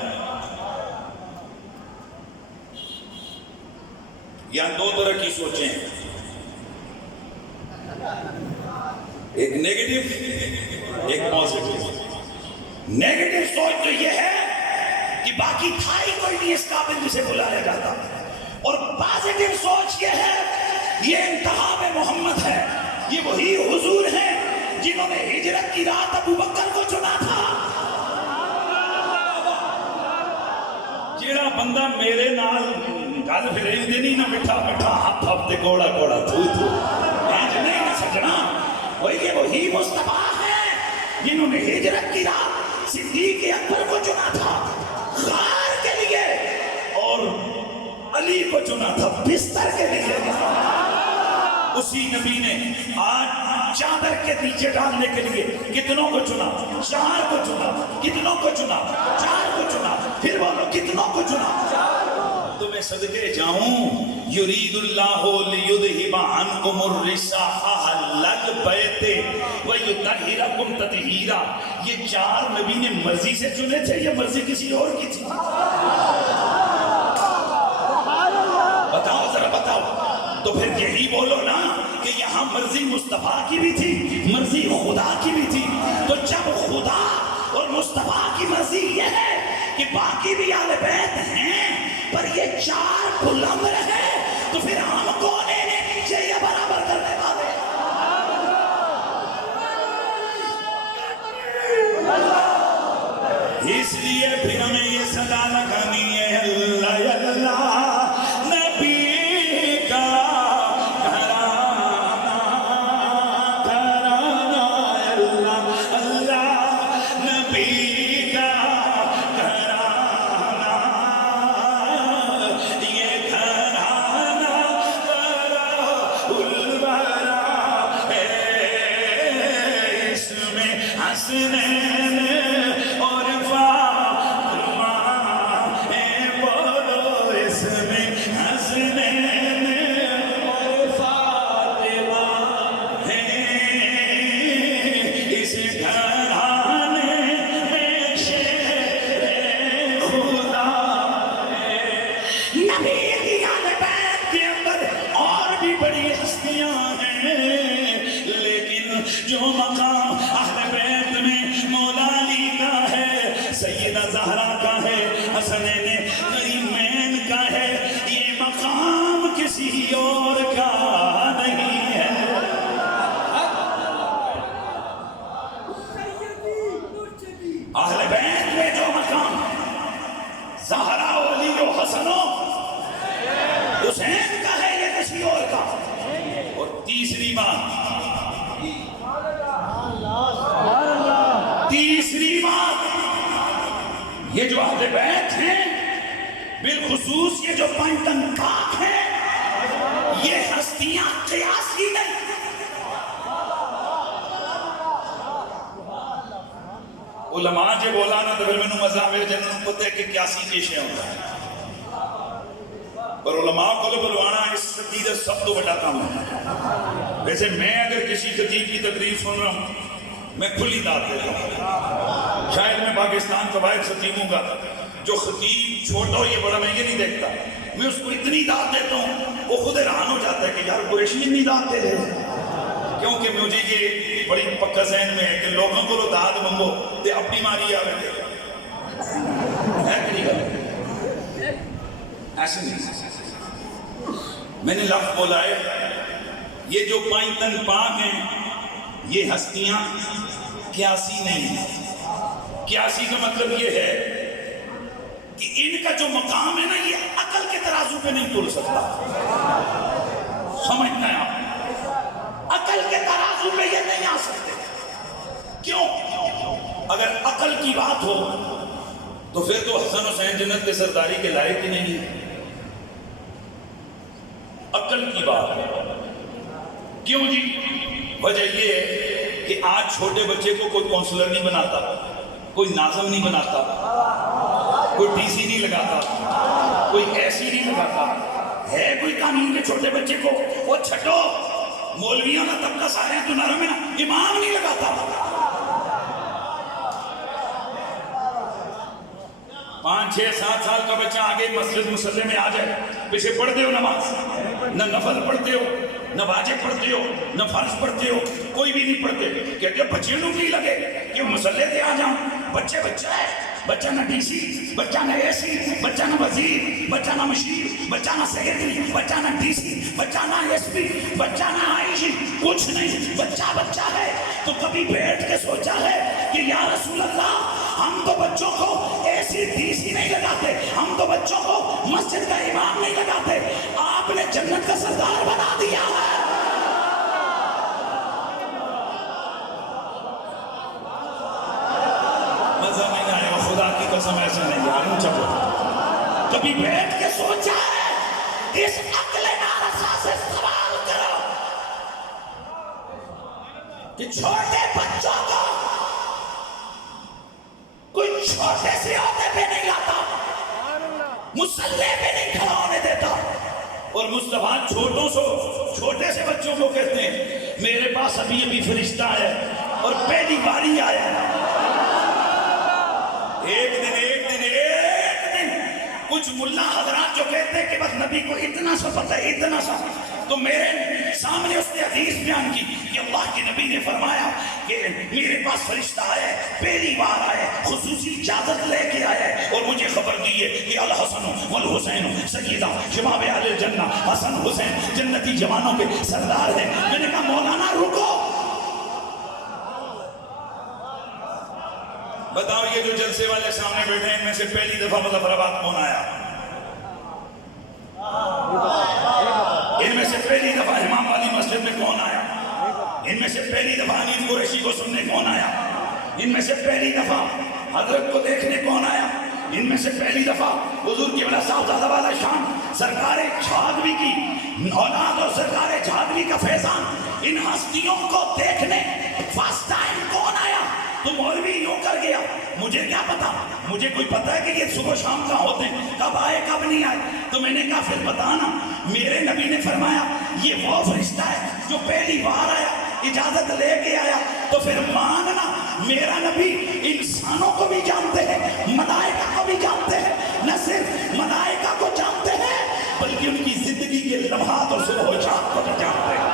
یا 2 طرح کی سوچیں, ایک نیگیٹو ایک پازیٹو. نیگیٹو سوچ تو یہ ہے کہ باقی تھا ہی کوئی نہیں اس قابل جسے بلایا جاتا, اور پازیٹو سوچ یہ ہے یہ انتخاب محمد ہے, یہ وہی حضور ہیں جنہوں نے ہجرت کی رات ابو بکر کو چنا تھا. جیڑا بندہ میرے نال گل پھر نہیں نہ مٹھا مٹھا ہاتھ ہفتے کوڑا کوڑا تھو تھو آج نہیں نہ سجنا, یہ وہی مصطفیٰ ہے جنہوں نے ہجرت کی رات صدیق اکبر کو چنا تھا غار کے لیے اور علی کو چنا تھا بستر کے لیے. اسی نبی نے آج چادر کے نیچے ڈالنے کے لیے کتنوں کو چنا؟ 4 کو چنا. کتنوں کو چنا؟ 4 کو چنا. پھر بولو کتنوں کو چنا؟ تو میں صدقے جاؤں یرید اللہ لیذھب عنکم الرجس اہل البیت ویطہرکم تطہیرا. یہ 4 نبی نے مرضی سے چنے تھے یا مرضی کسی اور کی تھی؟ بتاؤ ذرا بتاؤ. تو پھر یہی بولو نا کہ یہاں مرضی مصطفیٰ کی بھی تھی, مرضی خدا کی بھی تھی. تو جب خدا اور مصطفیٰ کی مرضی یہ ہے کہ باقی بھی اہل بیت ہیں پر یہ 4 بلند رہے, تو پھر ہم کون ہیں نیچے یا برابر کرنے والے؟ اس لیے پھر ہمیں یہ صدا لگانی ہے اللہ اللہ جو مقام اہل بیت میں مولا علی کا ہے, سیدہ زہرا کا ہے, حسنین کریمین کا ہے, یہ مقام کسی اور کا نہیں ہے. اہل بیت میں جو مقام زہرا و علی و حسن و حسین کا ہے یہ کسی تیسری بات، تیسری بات، یہ جو اہل بیت ہیں، بالخصوص یہ جو پنجتن پاک ہیں، یہ ہستیاں قیاسی نہیں. علماء جو بولا نا تو پھر میں مزہ میرے جنہوں پتہ ہے کہ قیاسی پیشے ہوتا ہے، پر علماء کو بلوانا اس خطیب سب تو بڑا کام ہے. ویسے میں اگر کسی خطیب کی تقریر سن رہا ہوں میں کھلی داد دیتا ہوں. شاید میں پاکستان کا واحد خطیبوں کا جو خطیب چھوٹا ہو یہ بڑا میں یہ نہیں دیکھتا، میں اس کو اتنی داد دیتا ہوں وہ خود حیران ہو جاتا ہے کہ یار قریشی اتنی داد دے رہے. کیونکہ مجھے یہ بڑی پکا ذہن میں ہے کہ لوگوں کو تو داد منگو تے اپنی ماری آوے دے ہے کہ نہیں گا ایسے نہیں. میں نے لفظ بولا ہے یہ جو پنجتن پاک ہیں یہ ہستیاں قیاسی نہیں ہیں. قیاسی کا مطلب یہ ہے کہ ان کا جو مقام ہے نا یہ عقل کے ترازو پہ نہیں تول سکتا. سمجھنا ہے آپ، عقل کے ترازو پہ یہ نہیں آ سکتے. کیوں؟ اگر عقل کی بات ہو تو پھر تو حسن حسین جنت کے سرداری کے لائق ہی نہیں ہے. عقل کی بات کیوں جی؟ وجہ یہ ہے کہ آج چھوٹے بچے کو کوئی کونسلر نہیں بناتا، کوئی ناظم نہیں بناتا، کوئی ٹی سی نہیں لگاتا، کوئی ایسی نہیں لگاتا. ہے کوئی قانون کے چھوٹے بچے کو وہ چھٹو مولویوں کا طبقہ سارے تو نرم ہے نا، امام نہیں لگاتا. 5 6 7 سال کا بچہ آگے مسجد مسلح میں آ جائے، پیچھے پڑھتے ہو نماز، نہ نفل پڑھتے ہو، نہ واجب پڑھتے ہو، نہ فرض پڑھتے ہو، کوئی بھی نہیں پڑھتے. کہ بچے نو کی لگے کہ مسلح تے آ جاؤں. بچہ بچہ ہے، بچہ نہ ڈی سی، بچہ نہ اے سی، بچہ نہ وزیر، بچہ نہ مشیر، بچہ نہ سیکرٹری، بچہ نہ ڈی سی، بچہ نہ ایس پی، بچہ نہ آئی جی، کچھ نہیں. بچہ بچہ ہے. تو کبھی بیٹھ کے سوچا ہے کہ یا رسول اللہ ہم تو بچوں کو اے سی ڈی سی نہیں لگاتے، ہم تو بچوں کو مسجد کا امام نہیں لگاتے، آپ نے جنت کا سردار بنا دیا ہے. مزہ نہیں آئے گا، خدا کی قسم ایسے نہیں جانوں. چلو کبھی بیٹھ کے سوچا ہے اس عقل نارسا سے سوال کرو کہ چھوٹے بچوں کو کوئی چھوٹے سے عہدے پہ نہیں لاتا، مسلح پہ نہیں کھڑا ہونے دیتا. اور مصطفیٰ چھوٹے سے بچوں کو کہتے ہیں میرے پاس ابھی ابھی فرشتہ ہے اور پہلی باری آیا ہے. ایک دن کچھ ملا حضرات جو کہتے ہیں کہ بس نبی کو اتنا سا پتہ ہے، اتنا سا، تو میرے سامنے اس نے حدیث بیان کی کہ اللہ کے نبی نے فرمایا کہ میرے پاس فرشتہ آیا ہے، پہلی بار آیا ہے، خصوصی اجازت لے کے آیا ہے اور مجھے خبر دی ہے کہ الحسن والحسین سیدہ شباب اہل الجنہ، حسن حسین جنتی جوانوں کے سردار ہیں. میں نے کہا مولانا رکو، بتاؤ یہ جو جلسے والے سامنے بیٹھے ہیں ان میں سے پہلی دفعہ مظفرآباد کون آیا؟ ان میں سے پہلی دفعہ امام والی مسجد میں کون آیا؟ ان میں سے پہلی دفعہ حنیف قریشی کو سننے کون آیا؟ ان میں سے پہلی دفعہ حضرت کو دیکھنے کون آیا؟ ان میں سے پہلی دفعہ حضور کی بلا صاحبزادہ والا شان سرکار جھاگوی کی اولاد اور سرکار جھاگوی کا فیضان، ان ہستیوں کو دیکھنے فرسٹ ٹائم کون آیا؟ تو مولوی یوں کر گیا، مجھے کیا پتا، مجھے کوئی پتا ہے کہ یہ صبح شام کا ہوتے ہیں، کب آئے کب نہیں آئے. تو میں نے کہا پھر بتانا. میرے نبی نے فرمایا یہ وہ فرشتہ ہے جو پہلی بار آیا، اجازت لے کے آیا. تو پھر ماننا میرا نبی انسانوں کو بھی جانتے ہیں، ملائکہ کو بھی جانتے ہیں، نہ صرف ملائکہ کو جانتے ہیں بلکہ ان کی زندگی کے لمحات اور صبح و شام کو بھی جانتے ہیں.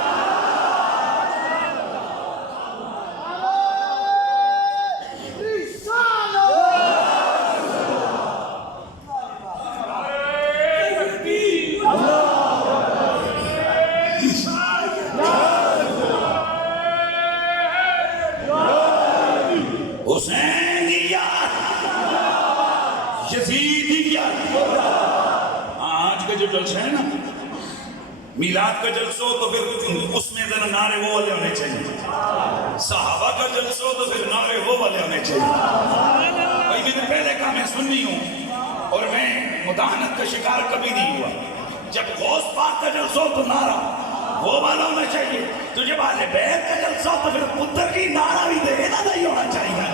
آج کا جو جلسہ ہے نا میلاد کا جلسہ ہو تو پھر اس میں نا نعرے وہ والے ہونے چاہیے. صحابہ کا جلسہ ہو تو پھر نعرے وہ والے ہونے چاہیے. بھائی میں نے پہلے کہا میں سنی ہوں اور میں مداحنت کا شکار کبھی نہیں ہوا. جب غوث پاک کا جلسہ ہو تو نعرہ وہ والا ہونا چاہیے. تو جب اہل بیت کا جلسہ ہو تو پھر پتر کی نعرہ بھی دے نا نہیں ہونا چاہیے.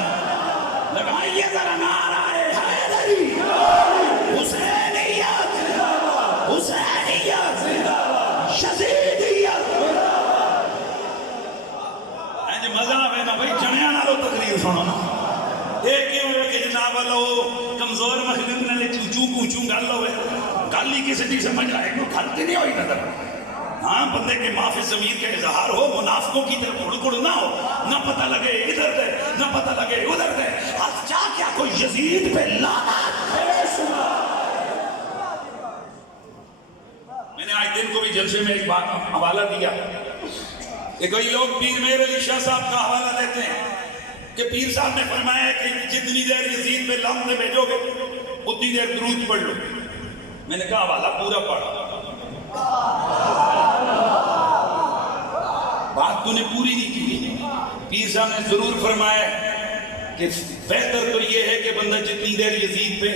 لگائیے ذرا نعرہ حیدری حسینیت حسینیت شزیدیت. مزہ آئے نا بھائی جنیا نالو تقریر سنو نا. ایک یہ ہوئے کہ جناب اللہ کمزور مخلوق نے لے چوچو کوچوں گل ہوئے گل ہی کسی دی سمجھ آئے کوئی گھلتی نہیں ہوئی نظر. ہاں بندے کے معافی ضمیر کا اظہار ہو, منافقوں کی طرح کڑ نہ ہو, نہ پتہ لگے ادھر دے نہ پتہ لگے ادھر دے. آج کیا کوئی یزید پہ لعنت. میں نے آج دن کو بھی جلسے میں ایک بات حوالہ دیا کہ کوئی لوگ پیر مہر علی شاہ صاحب کا حوالہ دیتے ہیں کہ پیر صاحب نے فرمایا کہ جتنی دیر یزید پہ لعنت بھیجو گے اتنی دیر درود پڑھ لو. میں نے کہا حوالہ پورا پڑھا. بات تو نے پوری نہیں کی. پیر صاحب نے ضرور فرمایا کہ بہتر تو یہ ہے کہ بندہ جتنی دیر یزید پہ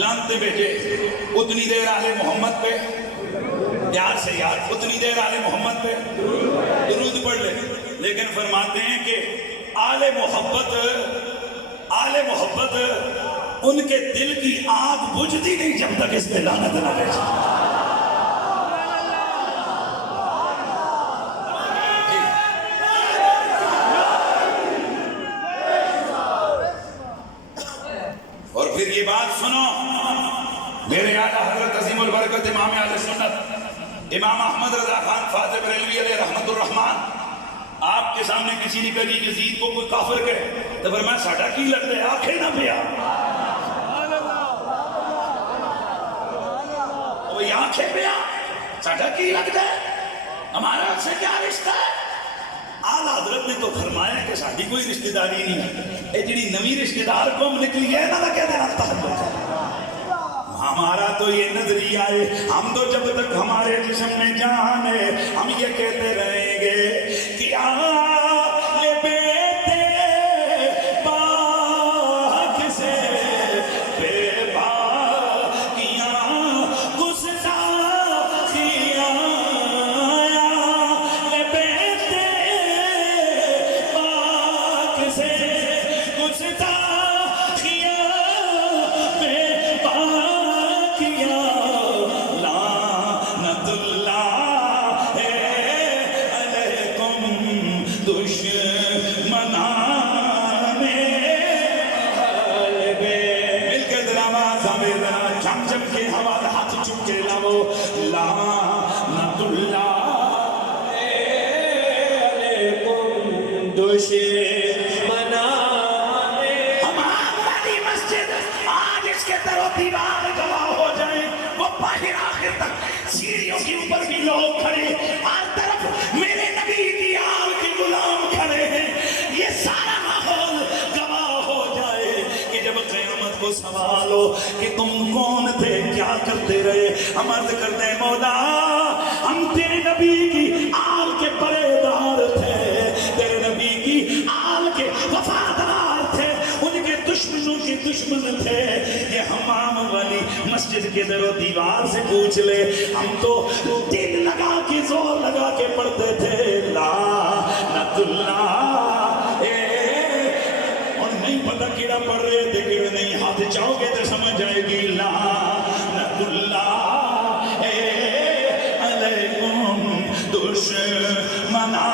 لعنت بھیجے اتنی دیر آل محمد پہ پیار سے یاد اتنی دیر آل محمد پہ درود پڑھ لے. لیکن فرماتے ہیں کہ آل محبت ان کے دل کی آگ بجھتی نہیں جب تک اس پہ لعنت نہ بھیجے. اور پھر یہ بات سنو میرے اعلیٰ حضرت عظیم البرکت امام اہل سنت امام احمد رضا خان فاضل بریلوی علیہ رحمت الرحمن, آپ کے سامنے کسی نے کہا یزید کو کوئی کافر کہے تو فرمایا ساڈا کی لگتا ہے آنکھیں نہ پیا. وہی آنکھیں پیا ساڈا کی لگتا ہے ہمارا سے کیا رشتہ ہے. اعلیٰ حضرت نے تو فرمایا کہ ساڈی کوئی رشتہ داری نہیں ہے. یہ جڑی نویں رشتہ دار قوم نکلی ہے نا کہتے ہیں تعلق. ہمارا تو یہ نظریہ ہے ہم تو جب تک ہمارے جسم میں جان ہے ہم یہ کہتے رہیں گے کہ آل بیت پاک سے بے باکیاں گستاخیاں. آل بیت پاک سے گستاخیاں سیڑھیوں کے اوپر بھی لوگ کھڑے ہر طرف میرے نبی کی آل کے غلام کھڑے ہیں. یہ سارا ماحول گواہ ہو جائے کہ جب قیامت کو سوال ہو کہ تم کون تھے کیا کرتے رہے ہم عرض کرتے ہیں مولا ہم تیرے نبی کی آل کے پرہیزگار تھے, تیرے نبی کی آل کے وفادار تھے, ان کے دشمنوں کے دشمن تھے. یہ حمام والی مسجد کے در و دیوار سے پوچھ لے ہم تو دل لگا کے زور لگا کے پڑھتے تھے لعنت اللہ. اور نہیں پتہ کیڑا پڑھ رہے تھے کیڑا نہیں, ہاتھ چاہو گے تو سمجھ جائے گی لعنت اللہ علیکم دشمنان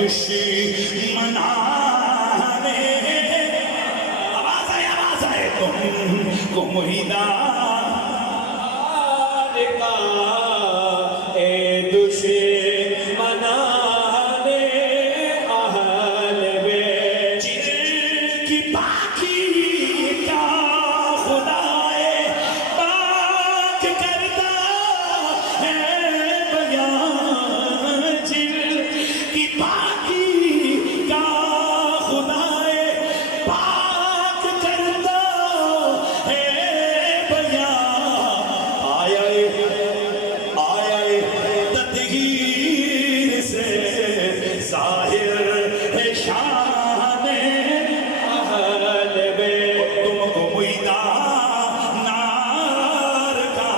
دشمنان آواز آئے تم کو مہیدان کا اے دشمنان اہل بیت جن کی پاکی کا خدائے پاک کرتا ہے بیان جن کی پاکی کا خدائے پاک کرتا ہے بیان آیا تطہیر سے ظاہر ہے شان اہل بیت تم کو نار کا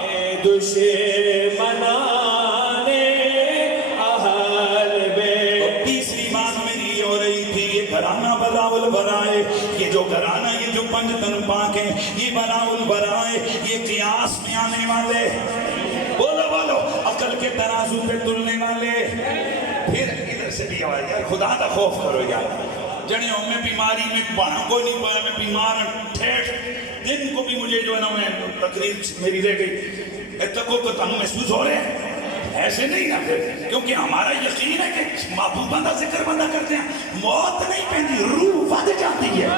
اے دشمنان اہل بیت تیسری بات میری یہ ہو رہی تھی یہ گھرانہ بلاول برائے یہ جو گھرانہ یہ جو پنج تن پاک ہیں یہ بلاول برائے یہ قیاس میں آنے والے بولو بولو عقل کے ترازو پہ تلنے والے پھر ادھر سے بھی آواز یار خدا کا خوف کرو یار جنے ہوں میں بیماری میں بڑھا کوئی نہیں پایا میں بیمار ٹھیٹ دن کو بھی مجھے جو ہے نا میں تقریر میری رہ گئی اتقو کو تنگ محسوس ہو رہے ہیں ایسے نہیں نا پھر کیونکہ ہمارا یقین ہے کہ محبوب بندہ ذکر بندہ کرتے ہیں موت نہیں پہنتی روح ود جاتی ہے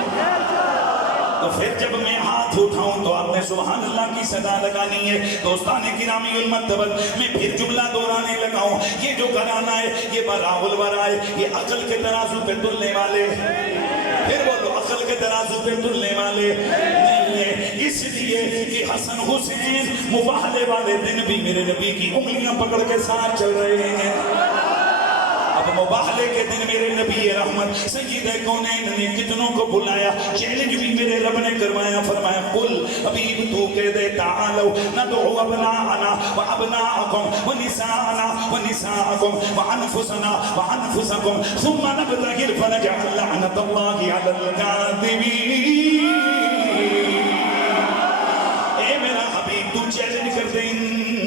تو پھر جب میں ہاتھ اٹھاؤں تو آپ نے سبحان اللہ کی صدا لگانی ہے دوستان گرامی المرتبت میں پھر جملہ دہرانے لگاؤں یہ جو گھرانہ ہے یہ براء البراء ہے یہ عقل کے ترازو پہ تلنے والے پھر بولو عقل کے ترازو پہ تلنے والے نہیں ہے اس لیے کہ حسن حسین مباہلے والے دن بھی میرے نبی کی انگلیاں پکڑ کے ساتھ چل رہے ہیں اب مباہلے کے دن میرے نبی رحمت سید کونین نے کتنوں کو بلایا چیلنج بھی میرے رب نے کروایا فرمایا قل حبیب تو کہہ دے تعالو ندعو ابناءنا و ابناءکم و نساءنا و نساءکم و انفسنا و انفسکم ثم نبتغر فنجعل لعنت اللہ علی الکاذبین اے میرا حبیب تو چیلنج کر دے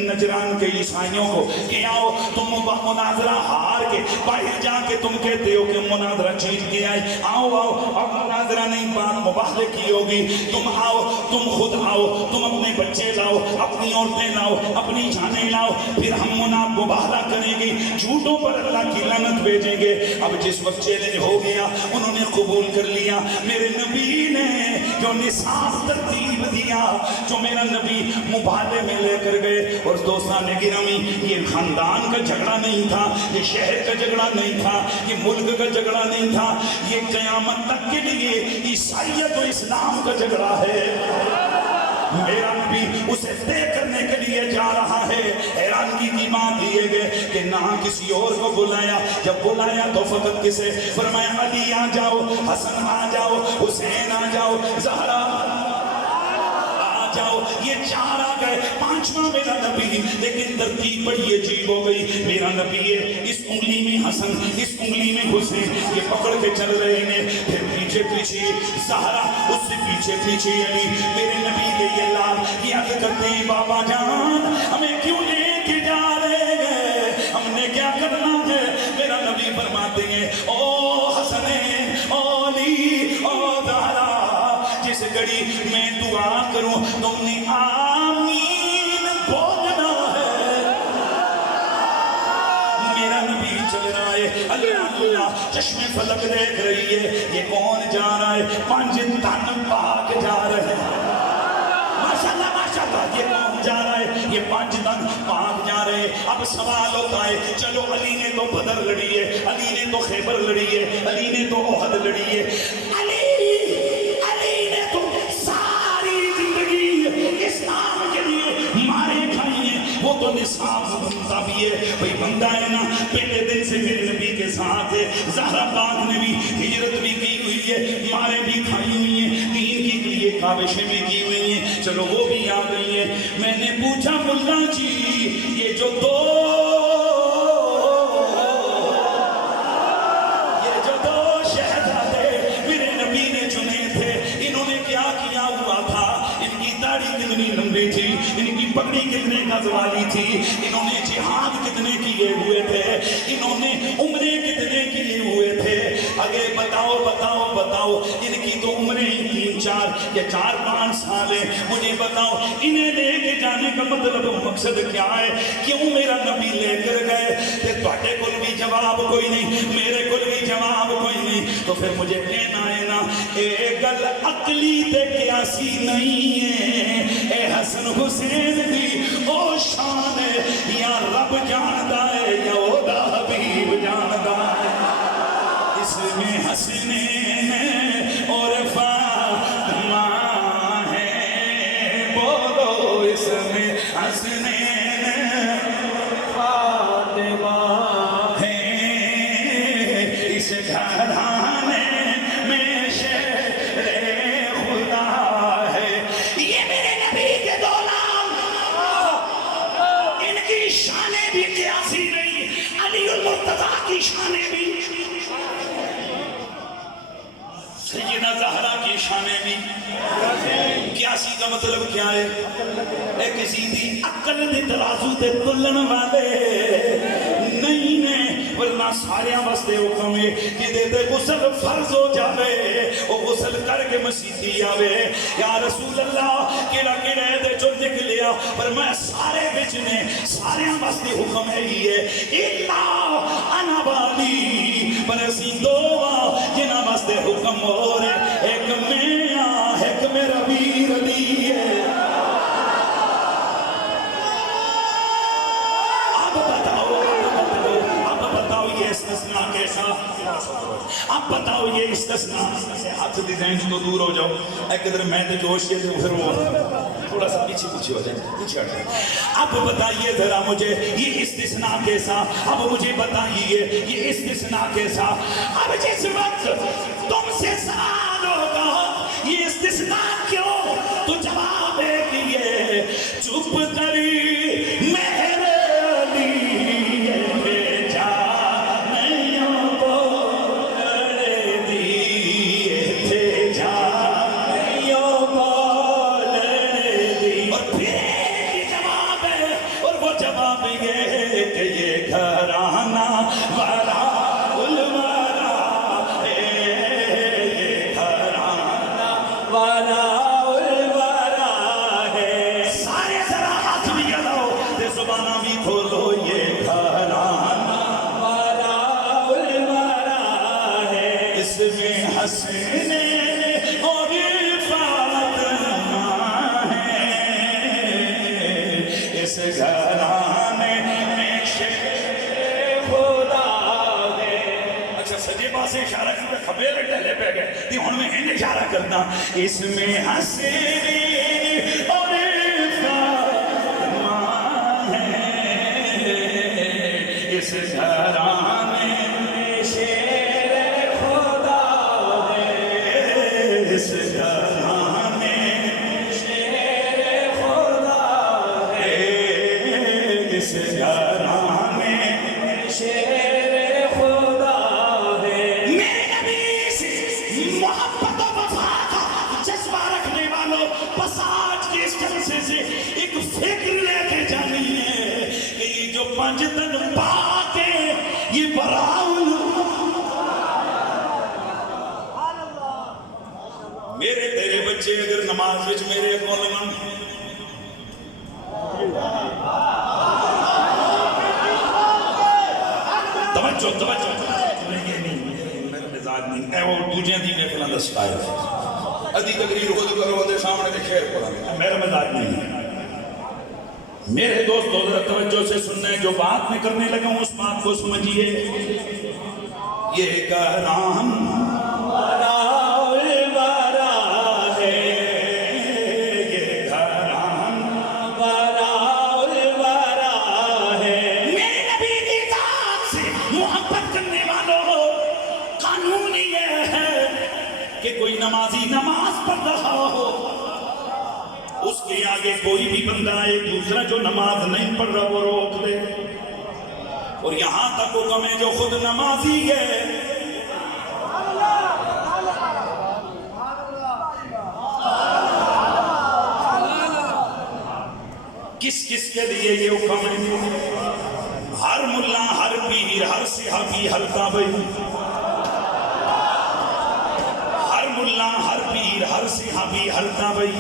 نجران کے عیسائیوں کو کہ آؤ تم مناظرہ ہار کے باہر جا کے تم کہتے ہو کہ مناظرہ جیت کے آئے آؤ اب مناظرہ نہیں بات مباہلے کی ہوگی تم آؤ تم خود آؤ تم اپنے بچے لاؤ اپنی عورتیں لاؤ اپنی جانیں لاؤ پھر ہم مباہلہ کریں گے جھوٹوں پر اللہ کی لعنت بھیجیں گے اب جس وقت چیلنج ہو گیا انہوں نے قبول کر لیا میرے نبی نے جو نصاب ترتیب دیا جو میرا نبی مباہلے میں لے کر گئے اور دوستان گرامی یہ خاندان کا جھگڑا نہیں تھا یہ شہر کا جھگڑا نہیں تھا یہ ملک کا جھگڑا نہیں تھا یہ قیامت تک کے لیے عیسائیت و اسلام کا جھگڑا ہے میرا نبی اسے طے کرنے کے لیے جا رہا ہے حیرانگی کی بات یہ ہے کہ نہ کسی اور کو بلایا جب بلایا تو فقط کسے فرمایا علی آ جاؤ حسن آ جاؤ حسین آ جاؤ زہرا جاؤ یہ چار آ گئے پانچواں میرا نبی لیکن ترتیب بڑی عجیب ہو گئی میرا نبی ہے اس انگلی میں حسن اس انگلی میں حسین یہ پکڑ کے چل رہے ہیں پھر پیچھے پیچھے زہرا اس سے پیچھے پیچھے علی میرے نبی کے یہ لال یہ عرض کرتے ہیں بابا جان ہمیں کیوں لے کے جا رہے ہیں ہم نے کیا کرنا ہے میرا نبی فرماتے ہیں او حسنین او علی او زہرا جس گھڑی میں دعا کروں تم نے آمین بولنا ہے میرا نبی چل رہا ہے اللہ چشم فلک دیکھ رہی ہے یہ کون جا رہا ہے پانچ تن پاک جا رہے ہیں ماشاءاللہ ماشاءاللہ یہ کون جا رہا ہے یہ پانچ تن پاک جا رہے ہیں اب سوال ہوتا ہے چلو علی نے تو بدر لڑی ہے علی نے تو خیبر لڑی ہے علی نے تو احد لڑی ہے علی نے تو ساری زندگی اسلام کے لیے مارے کھائی ہیں وہ تو نصاب بنتا بھی ہے بھئی بندہ ہے نا پہلے دن سے میرے نبی کے ساتھ ہے زہرا پاک نے بھی ہجرت بھی کی ہوئی ہے مارے بھی کھائی ہوئی ہیں دین کے لیے کاوشیں بھی کی ہوئی ہیں چلو وہ بھی آ گئی ہے میں نے پوچھا ملا جی یہ جو دو شہزادے میرے نبی نے چنے تھے انہوں نے کیا کیا ہوا تھا ان کی داڑھی کتنی لمبی تھی ان کی پگڑی کتنے گز والی تھی انہوں نے جہاد کتنے کیے ہوئے تھے انہوں نے یہ 4-5 سال ہے، مجھے بتاؤ انہیں لے کے جانے کا مطلب مقصد کیا ہے؟ کیوں میرا نبی لے کر گئے؟ کہ تواڈے کول بھی جواب کوئی نہیں، میرے کول بھی جواب کوئی نہیں، تو پھر مجھے کہنا ہے نا اے گل عقلی تے قیاسی نہیں ہے، اے حسن حسین دی او شان ہے، یا رب جاندا ہے یا او دا حبیب جاندا ہے۔ اس میں حسنین اور فاطمہ ہے، بولو اس میں حسنین فاطمہ ہے، اس گھرانے میں شہر خدا ہے۔ یہ میرے نبی کے دو نام، ان کی شانیں بھی قیاسی نہیں، علی المرتضیٰ کی شانیں بھی، سیدہ زہرا کی شانیں بھی قیاسی کا مطلب کیا ہے؟ اے کسی دی عقل دی ترازو تے تلن والے نہیں نے، ورنہ سارے واسطے حکم ہے کہ دیتے غسل فرض ہو جاوے وہ غسل کر کے مسیحی آوے۔ یا رسول اللہ کیڑا کیڑے دے جو لکھ لیا، پر میں سارے بچنے سارے واسطے حکم ہے ہی ہے الا انا والی، پر اسی دو جنہ واسطے حکم ہو رہے، ایک میں ایک میرا ویر علی ہے۔ یہ استثناء کیسا؟ اب بتاؤ یہ استثناء سے ہاتھ دی ذہن تو دور ہو جاؤ، ایک قدر میں تے جوش یہ پھر وہ تھوڑا سا پیچھے ہو جائے، پیچھے ہٹ جائے۔ اب بتائیے ذرا مجھے یہ استثناء کیسا؟ اب مجھے بتائیے یہ استثناء کیسا؟ اب جس وقت تم سے سوال ہوگا یہ استثناء کیوں، تو جواب ہے کہ یہ چپ کری میرے علی بھیجا نہیں بولنے دیے تھے، جا نہیں بولنے دی، اور پھر ایک جواب ہے، اور وہ جواب یہ ہے کہ یہ گھرانہ والا الورا ہے، یہ گھرانہ والا الورا ہے۔ سارے ذرا ہاتھ بھی گلاؤ تے زبانہ بھی کھولو، یہ گھرانہ والا الورا ہے۔ اس میں حسنین اور فاطمہ ہے، اس گھرانے میں شہر خدا ہے۔ اچھا سجے پاسے اشارہ کیا، کھبے ٹہلے پہ گئے تی ہن میں ہن اشارہ کرنا، اس میں حسنین اور فاطمہ ہے، اس گھرانے میں شیر خدا ہے۔ اس گھرانے شیر خدا ہے۔ اس گھرانے شیر خدا ہے۔ میرے نبی سے محبت و وفا کا جذبہ رکھنے والوں، بس آج کے اس جلسے سے ایک فکر لے کے جانی ہے کہ یہ جو 5 دن پاک ہے یہ براؤن میرے تیرے بچے اگر نماز وچ میرے کو لگن توجہ نہیں میرا مزاج نہیں ہے، وہ دوجیاں دی محفلاں دا سٹائل ہے، ادھی تقریر خود کرو دے سامنے دے شعر پڑھا، میرا مزاج نہیں ہے۔ میرے دوستو ذرا توجہ سے سننا ہے، جو بات میں کرنے لگا ہوں اس بات کو سمجھیے، یہ گھران والا الورا ہے۔ یہ گھران والا الورا ہے۔ میرے نبی کی ذات سے محبت کرنے والوں، قانون یہ ہے کہ کوئی نمازی نماز پڑھ رہا ہو، اس کے آگے کوئی بھی بندہ ہے دوسرا جو نماز نہیں پڑھ رہا وہ روک دے، اور یہاں تک حکم ہے جو خود نمازی ہے کس کس کے لیے یہ حکم ہے؟ ہر ملا، ہر پیر، ہر صحابی، ہر تابعی، ہر ملا، ہر پیر، ہر صحابی صحابی، ہر تابعی،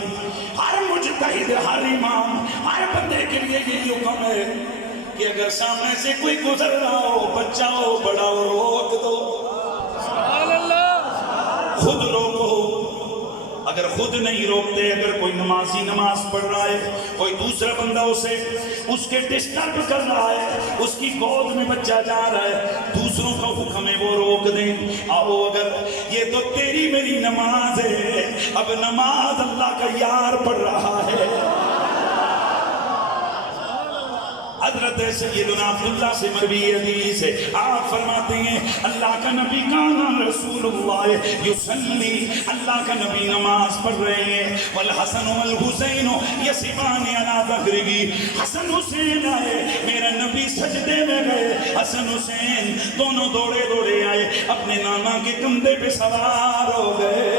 ہر مجتہد، ہر امام، ہر بندے کے لیے یہی حکم ہے کہ اگر سامنے سے کوئی گزر رہا ہو، بچہ ہو، بڑا ہو، روک دو، خود روکو۔ اگر خود نہیں روکتے، اگر کوئی نمازی نماز پڑھ رہا ہے، کوئی دوسرا بندہ اس کے ڈسٹرب کر رہا ہے، اس کی گود میں بچہ جا رہا ہے، دوسروں کا حکم ہے وہ روک دیں۔ آؤ، اگر یہ تو تیری میری نماز ہے، اب نماز اللہ کا یار پڑھ رہا ہے۔ حضرت سیدنا عبداللہ سے مروی حدیث ہے، آپ فرماتے ہیں اللہ کا نبی کانا رسول اللہ یصلی، اللہ کا نبی نماز پڑھ رہے ہیں، والحسن والحسین یصبان علی ظہرہ، حسن حسین آئے، میرا نبی سجدے میں گئے، حسن حسین دونوں دوڑے دوڑے آئے، اپنے نانا کے کندھے پہ سوار ہو گئے،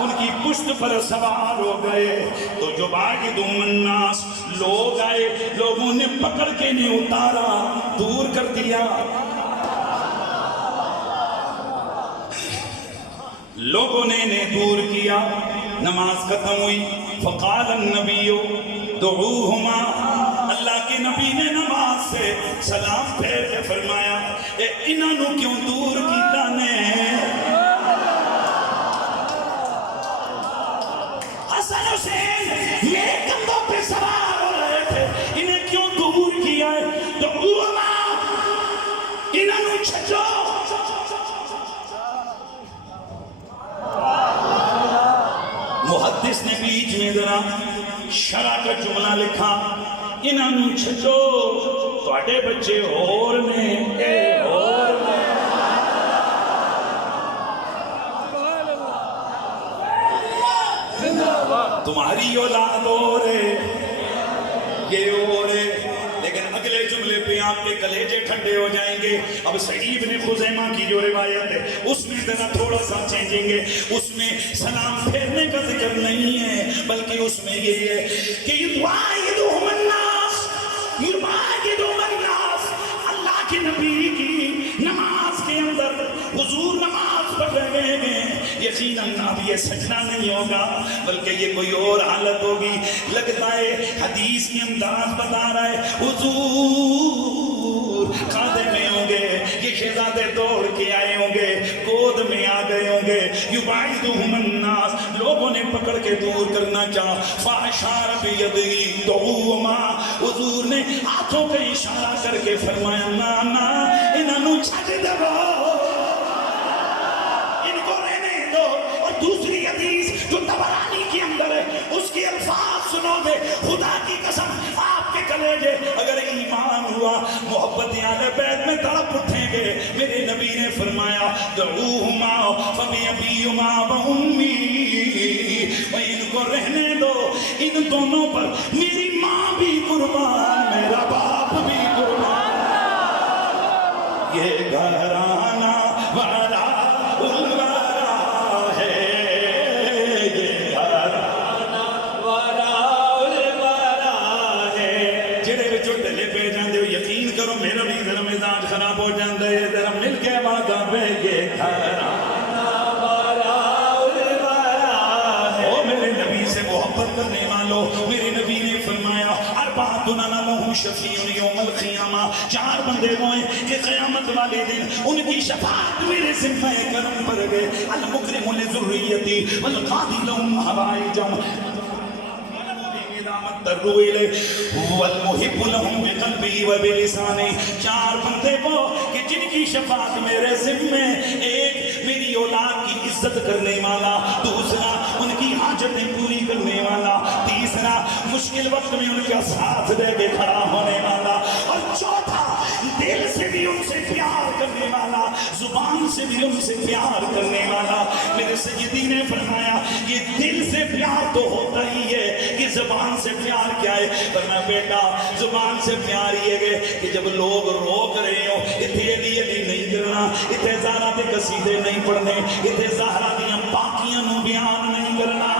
ان کی پشت پر سوار ہو گئے۔ تو جو باعدہم الناس، لوگ آئے، لوگوں نے پکڑ کے نہیں اتارا، دور کر دیا، لوگوں نے انہیں دور کیا، نماز ختم ہوئی۔ فقال النبی دعوہما، اللہ کے نبی نے نماز سے سلام پھیر کے فرمایا اے انہاں نو کیوں دور کیتا نے؟ حسن حسین میرے کندھوں پہ سوار ہو رہے تھے، انہیں کیوں دور کیا ہے؟ تو انہوں نے چھجو۔ محدث نے بیچ میں ذرا شرع کا جملہ لکھا، انہوں نے چھجو، تواڈے بچے اور نے، اے اور نے، تمہاری اولاد اور ہے، یہ اور ہے۔ لیکن اگلے جملے پہ آپ کے کلیجے ٹھنڈے ہو جائیں گے۔ اب سعید بن خزیمہ کی جو روایت ہے اس میں ذرا تھوڑا سا چینجیں گے، اس میں سلام پھیرنے کا ذکر نہیں ہے، بلکہ اس میں یہ ہے کہ یواعدہم الناس، یواعدہم الناس، اللہ کے نبی کی نماز کے اندر حضور نماز پڑھ رہے ہیں، یقیناً اب یہ سجدہ نہیں ہوگا بلکہ یہ کوئی اور حالت ہوگی۔ لگتا ہے حدیث کی انداز بتا رہا ہے حضور کھاتے میں ہوں گے، یہ شہزادے دوڑ کے آئے ہوں گے، گود میں آ گئے ہوں گے، یبعدہم الناس، لوگوں نے پکڑ کے دور کرنا چاہا، فاشار بیدہ دعوہما، حضور نے ہاتھوں کا اشارہ کر کے فرمایا نانا انہوں چھٹ دو، دوسری حدیث جو طبرانی کے اندر ہے اس کی الفاظ سنو گے، خدا کی قسم آپ کے کلیجے اگر ایمان ہوا محبت اہل بیت میں تڑپ اٹھیں گے۔ میرے نبی نے فرمایا دعوہما فبأبیہما وأمی، ان کو رہنے دو، ان دونوں پر میری ماں بھی قربان، میرا باپ بھی قربان، یہ گھرانہ والا میرا بھی ذرا مزاج خراب ہو جاندے، ذرا مل کے واگا بہگے گھرانا والا ہے۔ او میرے نبی سے محبت کرنے والوں، میرے نبی نے فرمایا اربعۃ لہم شفیع یوم القیامہ، چار بندے وہ ہیں کہ قیامت والے دن ان کی شفاعت میرے ذمہ کرم پر گئے، المکرم لذریتی والقاضی لہم حوائجہم ترو الیہ والمحب لہم بقلبہ وبلسانہ، چار بندے وہ کہ جن کی شفاعت میرے ذمہ، ایک میری اولاد کی عزت کرنے والا، دوسرا ان کی حاجتیں پوری کرنے والا، تیسرا مشکل وقت میں ان کا ساتھ دے کے کھڑا ہونے والا، اور چوتھا دل سے بھی ان سے پیار کرنے والا، زبان سے بھی ان سے پیار کرنے والا۔ میرے سیدی نے فرمایا یہ دل سے پیار تو ہوتا ہی ہے کہ زبان سے پیار کیا ہے؟ فرمایا بیٹا زبان سے پیار یہ ہے کہ جب لوگ روک رہے ہو اتھے علی علی نہیں کرنا، اتھے زہرا دے قصیدے نہیں پڑھنے، اتھے زہرا دیاں پاکیاں نو بیان نہیں کرنا،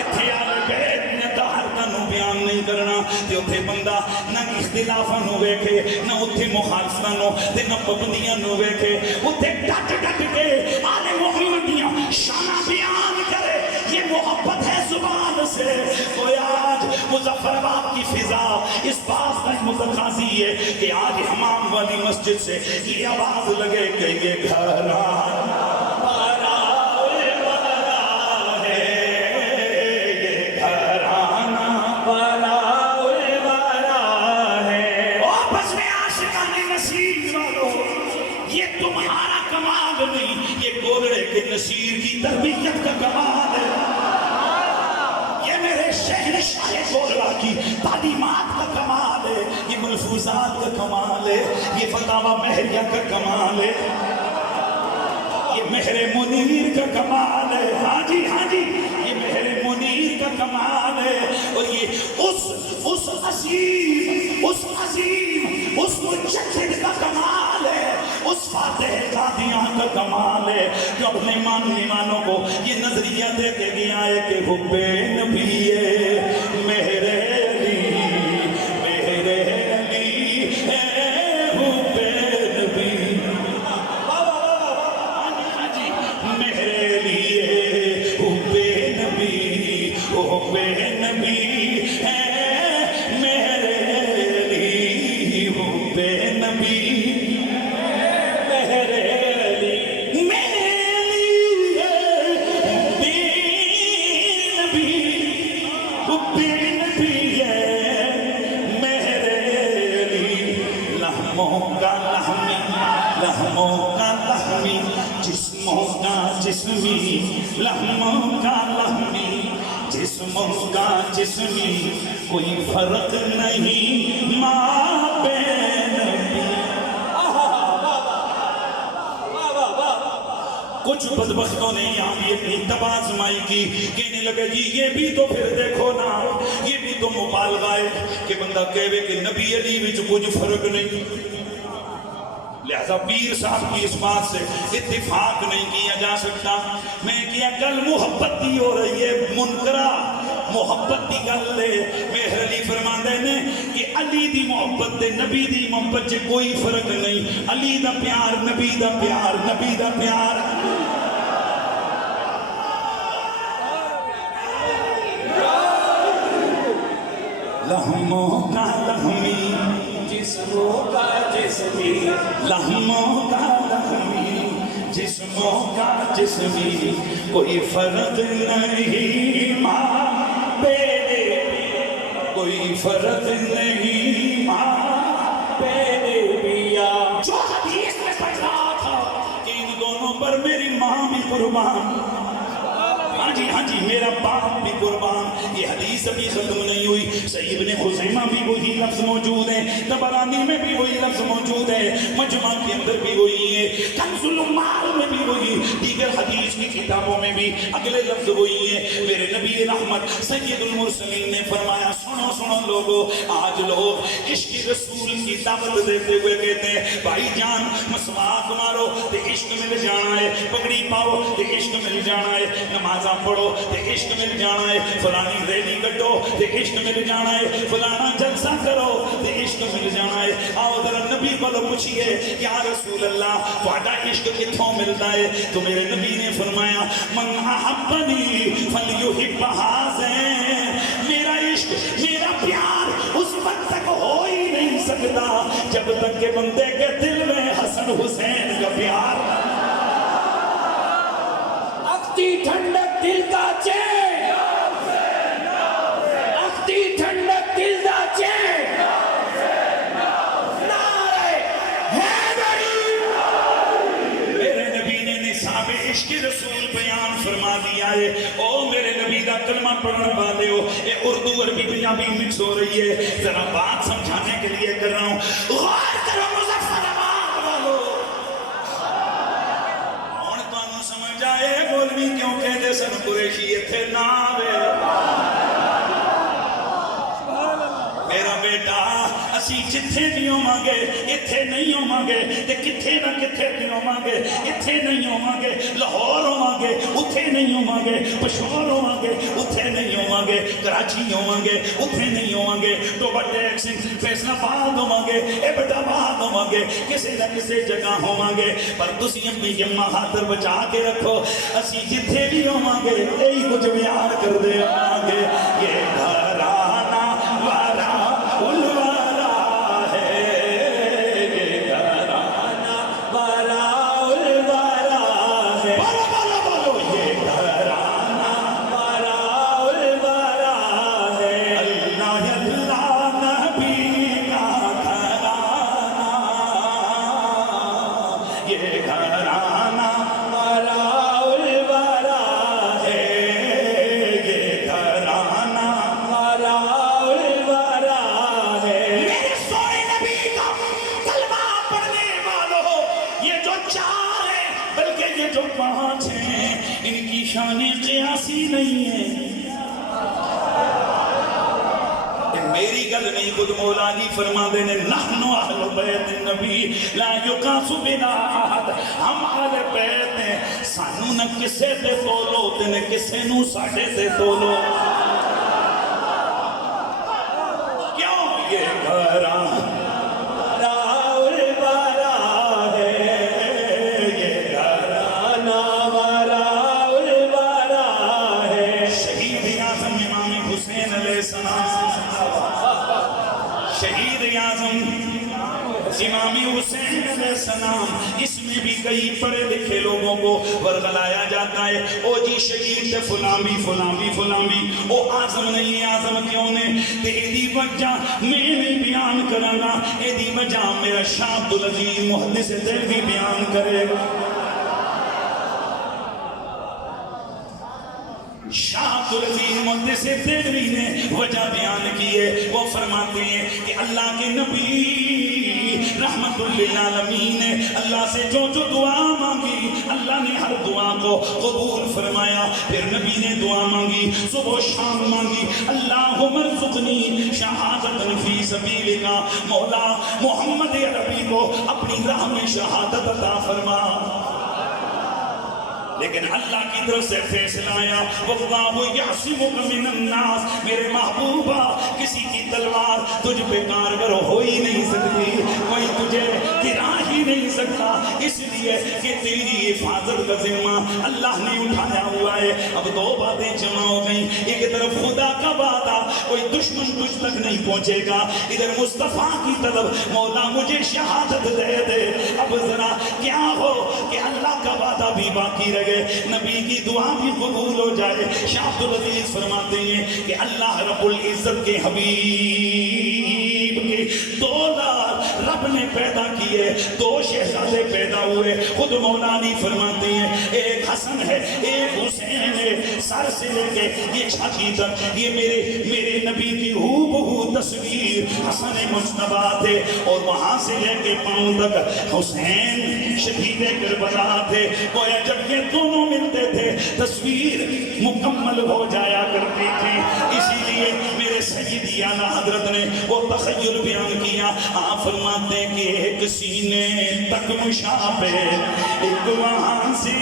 اتھے آل بیت نے طہارتاں نو بیان نہیں کرنا، تے اتھے بندہ نہ اختلافاں نو ویکھے نہ اتھے مخالفتاں نو تے نہ پابندیاں نو ویکھے اتھے ڈٹ ڈٹ کے آل محمدیاں شانہ بیان کرے یہ محبت ہے زبان سے کوئی آج مظفرآباد کی فضا اس بات کا متقاضی ہے کہ آج حمام والی مسجد سے یہ آواز لگے کہ یہ گھرانہ نصیر کی تربیت کا کمال ہے یہ میرے شہنشاہ گولڑا کی تعلیمات کا کمال ہے یہ ملفوظات کا کمال ہے یہ فتاوی مہریہ کا کمال ہے یہ مہر منیر کا کمال ہے ہاں جی یہ مہر منیر کا کمال ہے اور یہ اس عظیم اس مجدد کا کمال ہے اس فاتح قادیاں کا کمال ہے جو اپنے ماننے والوں کو یہ نظریہ دے کے گیا ہے کہ حب نبی مہر علی مہر علی حب نبی مہر علی حب نبی حب نبی مہر علی حب نبی لہموں کا لہمی جسموں کا جسمی کوئی فرق نہیں ماں بین کچھ بدبختوں نے یہاں بھی اپنی تبازمائی کی کہنے لگے جی یہ بھی تو پھر دیکھو نا یہ بھی تو مبالغہ ہے کہ بندہ کہے کہ نبی علی وچ کچھ فرق نہیں لہذا پیر صاحب کی اس بات سے اتفاق نہیں کیا جا سکتا میں کیا کل محبت دی ہو رہی ہے منکرہ محبت دی گل لے مہر علی فرماندے نے کہ علی دی محبت دے نبی دی محبت سے کوئی فرق نہیں علی دا پیار نبی دا پیار نبی دا پیار لہموں کا لہمی جسموں کا جسمی لہموں کا لہمی جسموں کا جسمی کوئی فرق نہیں ماں بیٹے کوئی فرق نہیں ماں بیٹیا جو حدیث میں پڑھ رہا تھا کہ ان دونوں پر میری ماں بھی قربان ہاں جی میرا باپ بھی قربان یہ حدیث ابھی ختم نہیں ہوئی صحیح ابن خزیمہ بھی وہی لفظ موجود ہے طبرانی میں بھی وہی لفظ موجود ہے مجمع کے اندر بھی وہی ہے کنز العمال میں بھی وہی دیگر حدیث کی کتابوں میں بھی اگلے لفظ وہی ہے میرے نبی رحمت سید المرسلین نے فرمایا سنو لوگو آج لوگ عشق رسول کی دعوت دیتے ہوئے کہتے ہیں بھائی جان مسواک مارو تے عشق مل جانا ہے پگڑی پاؤ تے عشق مل جانا ہے نمازاں پڑھو تے عشق مل جانا ہے فلانی ریلی کٹو تے عشق مل جانا ہے فلانا جلسہ کرو تے عشق مل جانا ہے آؤ ذرا نبی کو پوچھئے یا رسول اللہ تہاڈا عشق کتھوں ملتا ہے تو میرے نبی نے فرمایا من احبنی فلیحب ھذین میرا عشق میرا پیار اس وقت تک ہو ہی نہیں سکتا جب تک کہ بندے کے دل میں حسن حسین کا پیار اختی ٹھنڈک دل کا چین اختی ٹھنڈک دل کا چین نعرہ حیدری میرے نبی نے نصاب عشق رسول بیان فرما دیا ہے او میرے نبی دا کلمہ پڑھنے والے ہو اے اردو عربی پنجابی مکس ہو رہی ہے ذرا بات سمجھانے کے لیے کر رہا ہوں غور کرو مظفرآباد والو ہن تانوں سمجھ آئے مولوی کیوں کہندے سن قریشی ایتھے نہ آوے میرا بیٹا اسی جتھے بھی ہوواਂਗੇ اتھے نہیں ہوواਂਗੇ تے کتھے نہ کتھے بھی ہوواਂਗੇ اتھے نہیں ہوواਂਗੇ لاہور ہوواਂਗੇ اتھے نہیں ہوواਂگے پشور ہوواਂگے اتھے نہیں ہوواਂگے کراچی ہوواਂگے اتھے نہیں ہوواਂگے ٹوبا ٹیک سنگھ فیصلہ آباد ہوواਂگے ایبٹ آباد ہوواਂگے کسی نہ کسی جگہ ہوواਂگے پر تسی اپنی جمع خاطر بچا کے رکھو اسی جتھے بھی ہوواਂگے یہی کچھ بیان کر دے ہوواਂگے یہ گھرانا وارا الوارا ہے یہ گھرانا وارا الوارا ہے بولو بولو بولو یہ گھرانا وارا الوارا ہے اللہ اللہ نبی کا گھرانا یہ گھرانا وارا الوارا ہے یہ گھرانا وارا الوارا ہے میرے سونے نبی کا کلمہ پڑھنے والوں یہ جو 4 ہیں بلکہ یہ جو 5 ہیں ان کی شان قیاسی نہیں ہے میری گل نہیں خود مولا علی فرما دینے نحن اہل بیت النبی لا یقاس بنا احد ہم اہل بیت ہیں سانو نہ کسے تے تولو تے نہ کسے نو ساڑھے تے تولو کیوں یہ گھرانا وارا الوارا ہے یہ گھرانا وارا الوارا ہے شہید اعظم امام حسین علیہ السلام شہید اعظم امام حسین علیہ السلام اس میں بھی کئی پڑھے لکھے لوگوں کو ورغلایا جاتا ہے او جی شہید تے فلان بھی او اعظم نہیں اعظم کیوں نے تے ایدی وجہ میں نہیں بیان کرانا ایدی وجہ میرا شاہ عبدالعزیز محدث دہلوی بیان کرے گا شاہ عبدالعزیز محدث دہلوی نے وجہ بیان کی ہے وہ فرماتے ہیں کہ اللہ کے نبی رحمت للعالمین نے اللہ سے جو جو دعا مانگی اللہ نے ہر دعا کو قبول فرمایا پھر نبی نے دعا مانگی صبح و شام مانگی اللہم ارزقنی شہادت فی سبیلک مولا محمد عربی کو اپنی راہ میں شہادت عطا فرما لیکن اللہ کی طرف سے فیصلہ آیا واللہ یعصمک من الناس میرے محبوبہ کسی کی تلوار تجھ پہ کارگر ہو ہی نہیں سکتی کوئی تجھے گرا ہی نہیں سکتا اس لیے کہ تیری حفاظت کا ذمہ اللہ نے اٹھایا ہوا ہے اب 2 باتیں جمع ہو گئیں ایک طرف خدا کا وعدہ کوئی دشمن تجھ تک نہیں پہنچے گا ادھر مصطفیٰ کی طرف مولا مجھے شہادت دے دے اب ذرا کیا ہو کہ اللہ کا وعدہ بھی باقی رہے نبی کی دعا بھی قبول ہو جائے شاہ عبدالعزیز فرماتے ہیں کہ اللہ رب العزت کے حبیب کے 2 لال رب نے پیدا کیے 2 شہزادے پیدا ہوئے خود مولا علی فرماتے ہیں ایک حسن ہے ایک حسین ہے سر سے لے کے یہ چھاتی تک یہ میرے نبی کی ہو بہو تصویر حسن مجتبی تھے اور وہاں سے لے کے پاؤں تک حسین شہید کربلا تھے گویا جب یہ دونوں ملتے تھے تصویر مکمل ہو جایا کرتی تھی اسی لیے میرے سیدی اعلیٰ حضرت نے وہ تخیل بیان کیا آپ فرماتے ہیں کہ ایک سینے تک مشابہ ایک وہاں سے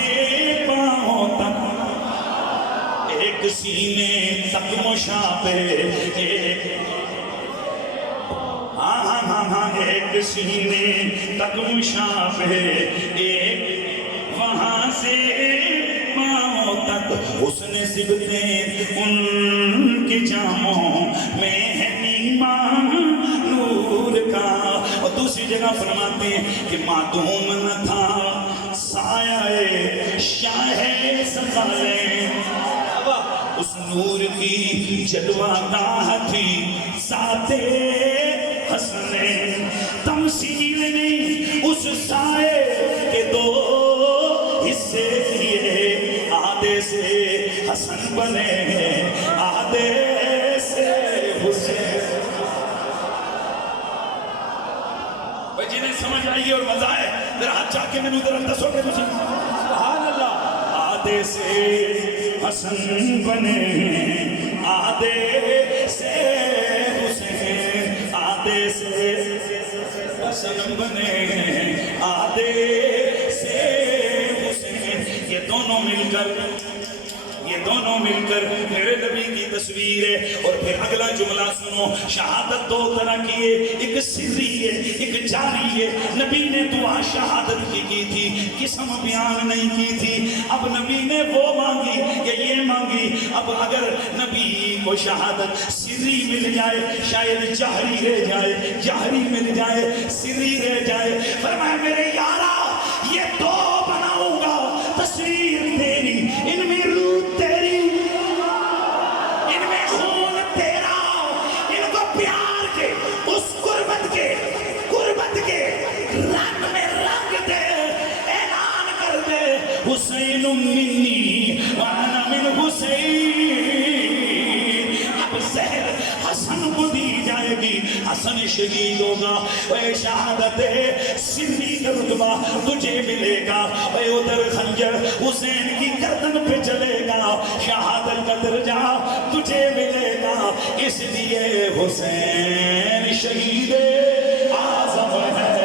پاؤں تک ایک سینے تک مشابہ ایک سینے تک مشابہ ایک وہاں سے پاؤں تک حسن سبتیں ان کی جاموں میں ہے نیمان نور کا اور دوسری جگہ فرماتے ہیں کہ معدوم نہ تھا سایہ شاہ سقالے اس نور کی جلوہ گاہ تھی ذات حسن تمثیل نے اس سائے کے 2 حصے کیے آدھے سے حسن بنے آدھے سے حسین بھائی جنہیں سمجھ آئیے اور مزہ آئے ذرا ہاتھ چاہ کے میں نے ادھر دسو گے تجھے سبحان اللہ آدھے سے حسن بنے آدھے سے حسین آدھے سے حسن بنے آدھے سے حسین، یہ دونوں مل کر میرے نبی کی تصویر ہے۔ اور پھر اگلا جملہ سنو، شہادت دو طرح کی ہے، ایک سری ہے ایک جاری ہے۔ نبی نے دعا شہادت کی تھی، قسم بیان نہیں کی تھی۔ اب نبی نے وہ مانگی کہ یہ مانگی۔ اب اگر نبی کو شہادت سری مل جائے، شاید جہری رہ جائے، جہری مل جائے، سری رہ جائے، فرمایا میرے یارا یہ دو بناؤں گا، تصویر تیری، ان میں روح تیری، ان میں خون تیرا، ان کو پیار کے اس قربت کے رنگ میں رنگ دے، اعلان کر دے حسین منی وانا من حسین۔ اب زہر حسن کو دی جائے گی، حسن شہید ہوگا، اے شہادت سری کا رتبہ تجھے ملے گا، اے ادھر خنجر حسین کی گردن پہ چلے گا، شہادت کا درجہ تجھے ملے گا۔ اس لیے حسین شہید اعظم ہے۔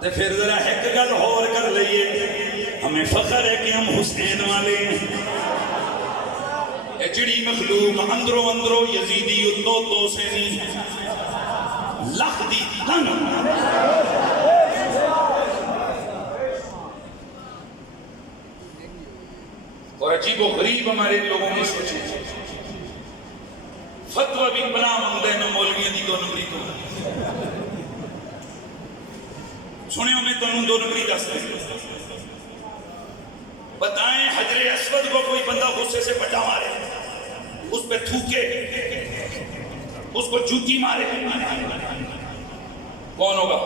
تو پھر ذرا ایک گل اور کر لئیے، ہمیں فخر ہے کہ ہم حسین والے ہیں۔ اے جڑی مخلوق اندروں یزیدی تو سے نہیں لکھ دی تن، اور عجیب و غریب ہمارے لوگوں نے سوچے فتوہ بھی بنا مندے نو مولویاں دی 2 نمبری تو سنے ہمیں تو انہوں 2 نمبری دس دیں، بتائیں حجر اسود کو کوئی بندہ غصے سے پٹا مارے، اس پہ تھوکے، اس کو جوتی مارے، کون ہوگا؟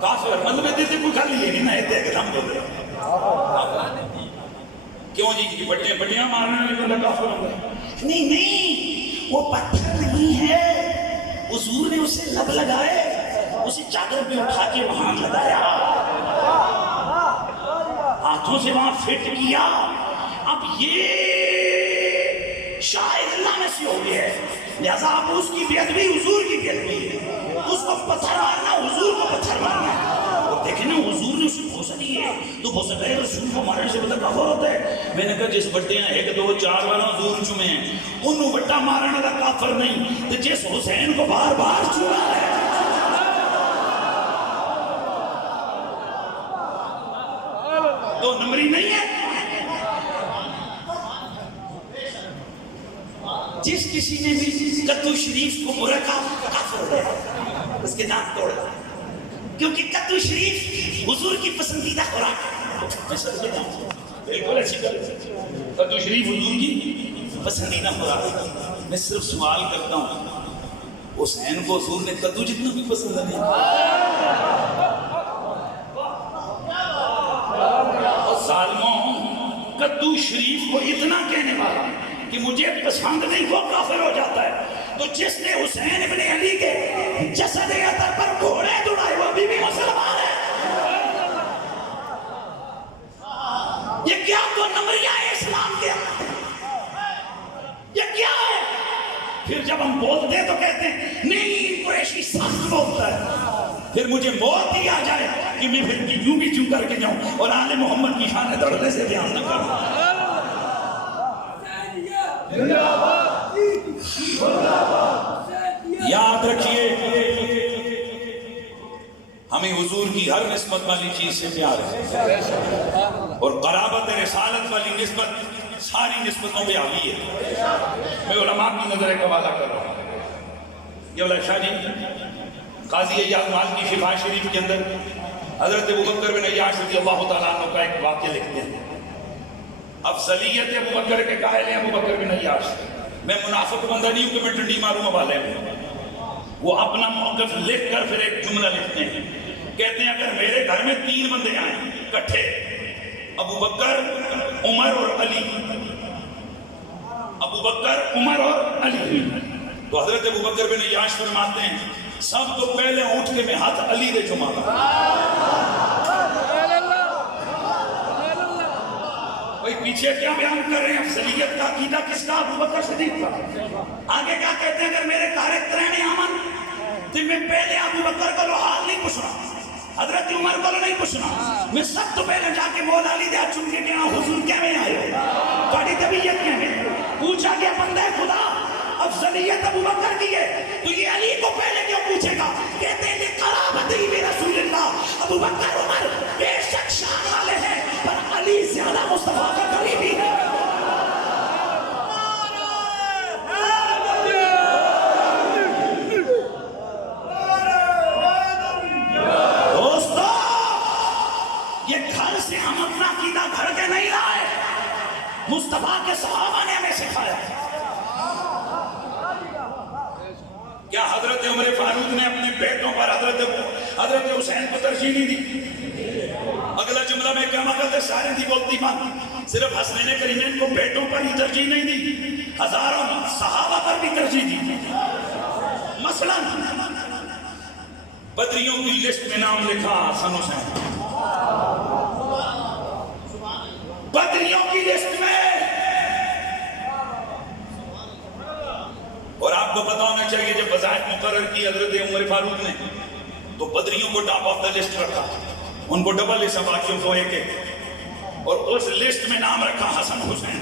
کافر۔ مطلب دیتے کوئی کھا لیے نہیں نہ ایتے کہ ہم بول رہے کیوں جی بٹیاں مارنے میں بندہ کافر ہوگا؟ نہیں وہ پتھر نہیں ہے، حضور نے اسے لب لگائے، اسے چادر پہ اٹھا کے وہاں لگایا، ہاتھوں سے وہاں فٹ کیا۔ اب یہ شاید اللہ میں سے ہو گیا ہے، لہذا اب اس کی بیعدبی حضور کی بیعدبی ہے، اس کو پتھر مارنا حضور کو پتھر مارنا۔ دیکھیں نا حضور نے اسے بھوسا دی ہے، تو بھوسا کہے رسول کو مارنے سے بندہ کافر ہوتا ہے۔ میں نے کہا جس بٹے ہیں 1 2 4 والا حضور چومے ہیں انہوں بٹا مارنے کا کافر نہیں، تو جس حسین کو بار بار چوما ہے تو نمبری نہیں ہے۔ جس کسی نے بھی کدو شریف کو برا کہا کافر ہو گیا، اس کے دانت توڑ گیا، کیونکہ کدو شریف حضور کی پسندیدہ خوراک ہے۔ میں سب سے جانتا ہوں، بالکل اچھی بات ہے، کدو شریف حضور کی پسندیدہ خوراک ہے۔ میں صرف سوال کرتا ہوں، حسین کو حضور نے کدو جتنا بھی پسند نہیں، اور ظالموں کدو شریف کو اتنا کہنے والا کہ مجھے پسند نہیں وہ کافر ہو جاتا ہے، تو جس نے حسین ابن علی کے جسد اطہر پر گھوڑے دوڑائے وہ ابھی بھی مسلمان ہے۔ یہ کیا تو نمبریہ ہے اسلام کے، یہ کیا ہے؟ پھر جب ہم بولتے ہیں تو کہتے ہیں نہیں قریشی سخت بولتا ہے، پھر مجھے موت ہی آ جائے کہ میں پھر یوں بھی چوں کر کے جاؤں اور آل محمد کی شان دھڑنے سے بیان نہ کروں۔ یاد رکھیے ہمیں حضور کی ہر نسبت والی چیز سے پیار ہے، اور قرابت رسالت والی نسبت ساری نسبتوں پہ حاوی ہے۔ میں علماء کی نظر ایک حوالہ کر رہا ہوں، یہ والا شاہ جی قاضی ایاز مال کی شفا شریف کے اندر حضرت ابوبکر بن عیاش رضی اللہ تعالیٰ عنہ کا ایک واقعہ لکھتے ہیں۔ افضلیت ابوبکر کے قائل ہیں ابوبکر بن عیاش، میں منافق بندہ نہیں ہوں کہ میں ڈنڈی ماروں حوالے میں۔ وہ اپنا موقف لکھ کر پھر ایک جملہ لکھتے ہیں، کہتے ہیں اگر میرے گھر میں 3 بندے آئیں کٹھے، ابوبکر عمر اور علی، ابوبکر عمر اور علی، تو حضرت ابوبکر بن عیاش فرماتے ہیں سب تو پہلے اٹھ کے میں ہاتھ علی دے چما گا۔ پیچھے کیا بیان کر رہے ہیں؟ افضلیت کا عقیدہ کس کا؟ ابو بکر صدیق کا. آگے کیا کہتے ہیں؟ اگر میرے کارکتر نے آمن تو میں پہلے ابو بکر کو حال نہیں پوچھنا، حضرت عمر کو نہیں پوچھنا، میں سب تو پہلے جا کے مولا علی دیا چن کے کہنا حضور کیا میں آئے ہو، تھوڑی طبیعت کیا میں پوچھا کہ بندہ خدا افضلیت ابو بکر کی ہے تو یہ علی کو پہلے کیوں پوچھے گا؟ کہتے ہیں کہ قرابتی بھی رسول اللہ، ابو بکر عمر بے شک شان والے ہیں پر علی زیادہ مصطفیٰ کا قریبی ہے. دوستو یہ گھر سے ہم اپنا عقیدہ گھر کے نہیں لائے، مصطفیٰ کے صحابہ نے ہمیں سکھایا. کیا حضرت عمر فاروق نے اپنے بیٹوں پر حضرت حسین کو ترجیح نہیں دی؟ اگلا جملہ میں کیا مانگا سارے دی بولتی بات، صرف حسنین کریمین کو بیٹوں پر ہی ترجیح نہیں دی، ہزاروں صحابہ پر بھی ترجیح دی. مثلا بدریوں کی لسٹ میں نام لکھا حسن حسین، بدریوں کی لسٹ میں. اور آپ کو پتا ہونا چاہیے جب وظائف مقرر کی حضرت عمر فاروق نے تو بدریوں کو ٹاپ آف دا لسٹ رکھا، ان کو ڈبل لسٹ باقیوں کو ایک ایک، اور اس لسٹ میں نام رکھا حسن حسین.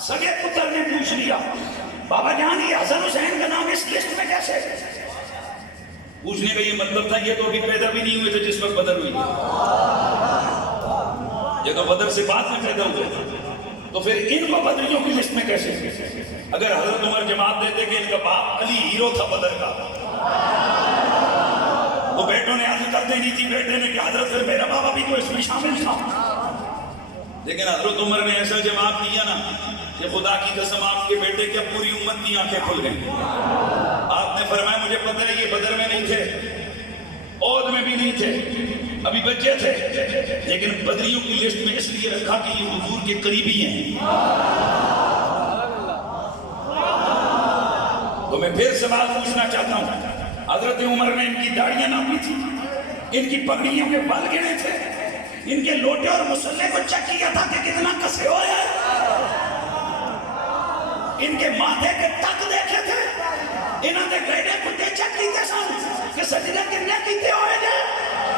سگے پتر نے پوچھ لیا بابا جان یہ حسن حسین کا نام اس لسٹ میں کیسے؟ پوچھنے کا یہ مطلب تھا یہ تو ابھی پیدا بھی نہیں ہوئے تھے جس وقت بدر ہوئی، یہ تو بدر سے بعد میں پیدا ہوئے، تو پھر ان کو بدریوں کی لسٹ میں کیسے؟ اگر حضرت عمر جماعت دیتے کہ ان کا باپ علی ہیرو تھا بدر کا تو بیٹوں نے عرض کر دینی تھی، بیٹے نے کہ حضرت پھر میرا بابا بھی تو اس میں شامل تھا. لیکن حضرت عمر نے ایسا جواب دیا نا کہ خدا کی قسم آپ کے بیٹے کیا پوری امت کی آنکھیں کھل گئیں. آپ نے فرمایا مجھے پتہ ہے یہ بدر میں نہیں تھے، عہد میں بھی نہیں تھے، ابھی بچے تھے، لیکن بدریوں کی لسٹ میں اس لیے رکھا کہ یہ حضور کے قریبی ہیں. تو میں پھر سوال پوچھنا چاہتا ہوں، حضرت عمر نے ان کی داڑیاں ناپی تھی، ان کی پگڑیوں کے بال گنے تھے، ان کے لوٹے اور مسلح کو چیک کیا تھا کہ کتنا کسے ہوئے ہیں، ان کے ماتھے کے ٹک دیکھے تھے، انہوں نے گھڑے کتے چیک کیتے سن کہ سجدہ کتنے کیتے ہوئے ہیں.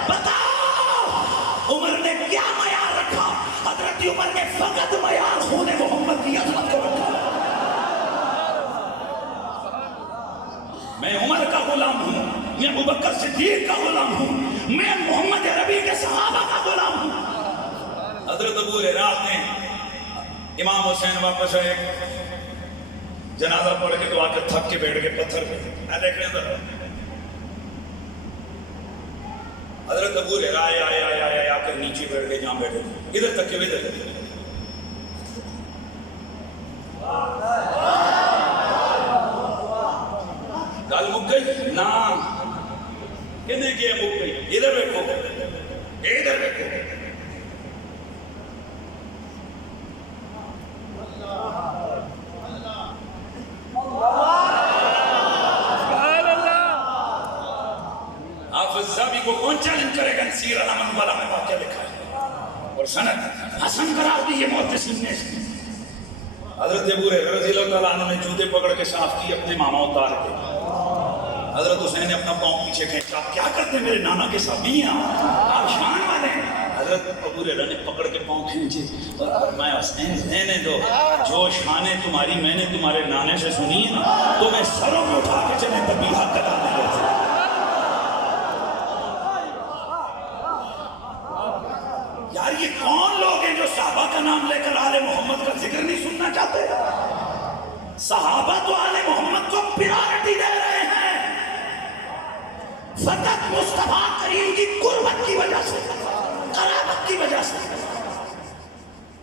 بتاؤ عمر نے کیا معیار رکھا؟ حضرت عمر نے فقط معیار خون محمد کی عظمت کو رکھا. میں عمر کا غلام ہوں، میں ابوبکر صدیق کا غلام ہوں، میں محمد عربی کے صحابہ کا غلام ہوں. حضرت ابو ہریرہ نے امام حسین واپس آئے، جنازہ پڑھ کے تو آ کے تھک کے بیٹھ گئے پتھر پہ. دیکھیں ذرا حضرت ابو ہریرہ آئے آ کر نیچے بیٹھ گئے جہاں بیٹھے، ادھر تک کے ادھر گل مک گئی نا کہنے کے مک گئی. ادھر دیکھو ادھر دیکھو، حافظ ذہبی کو کون چیلنج کرے گا؟ سیر علامہ والا میں واقعہ لکھا ہے اور سند حسن قرار دی یہ محدثین نے. حضرت ابو ہریرہ رضی اللہ تعالیٰ عنہ نے جوتے پکڑ کے صاف کی اپنے ماما اتار کے. حضرت حسین نے اپنا پاؤں پیچھے کھینچا، آپ کیا کرتے ہیں میرے نانا کے ساتھ؟ نہیں آپ شان والے ہیں. حضرت ابو ہریرہ نے پکڑ کے پاؤں کھینچے اور فرمایا حسین رہنے دو، جو شانیں تمہاری میں نے تمہارے نانے سے سنی ہے نا تو میں سروں میں اٹھا کے چلے تبیحہ کرانے لگے. یار یہ کون لوگ ہیں جو صحابہ کا نام لے کر آل محمد کا ذکر نہیں سننا چاہتے؟ صحابہ تو آل محمد کو پرائرٹی دے رہے ہیں فقط مصطفیٰ کریم کی قربت کی وجہ سے، قرابت کی وجہ سے.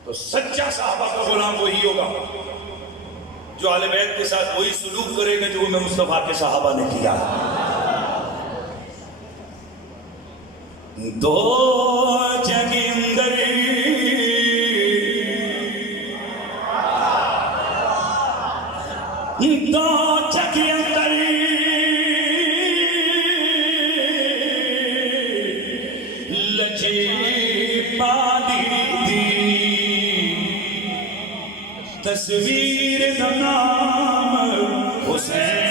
تو سچا صحابہ کا غلام وہی ہوگا جو اہل بیت کے ساتھ وہی سلوک کرے گا جو میں مصطفیٰ کے صحابہ نے کیا. دو جگندر دو جگندر لجے پالی دی تصویر دا نام حسین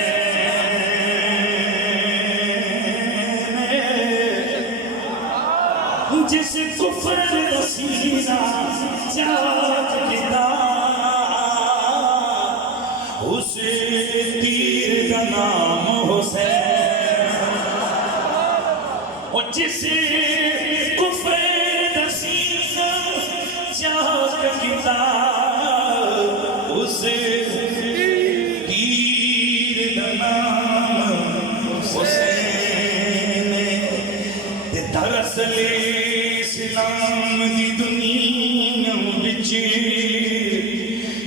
جس کفر دا سینہ چاک کتا اس تیر دا نام حسین اور جس کفر دا سینہ چاک کتا اس تیر دا نام حسین تے دراصل اسلام دی دنیا وچ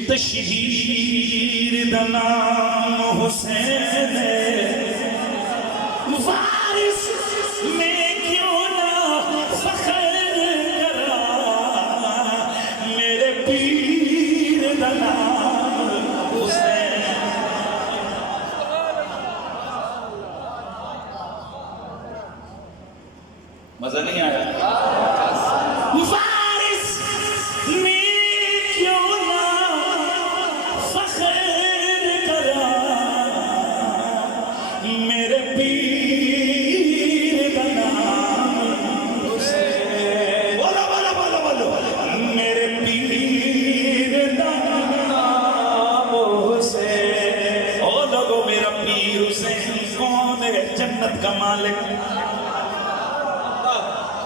تشہیر دا نام حسین وارث میں کیوں نہ فخر کرا میرے پیر دا نام حسین مزہ نہیں آیا وارث میں کیوں نہ فخر کرا میرے پیر کا نام حسین بولو بولو بولو بولو میرے پیر کا نام حسین او لوگو میرا پیر حسین کون ہے جنت کا مالک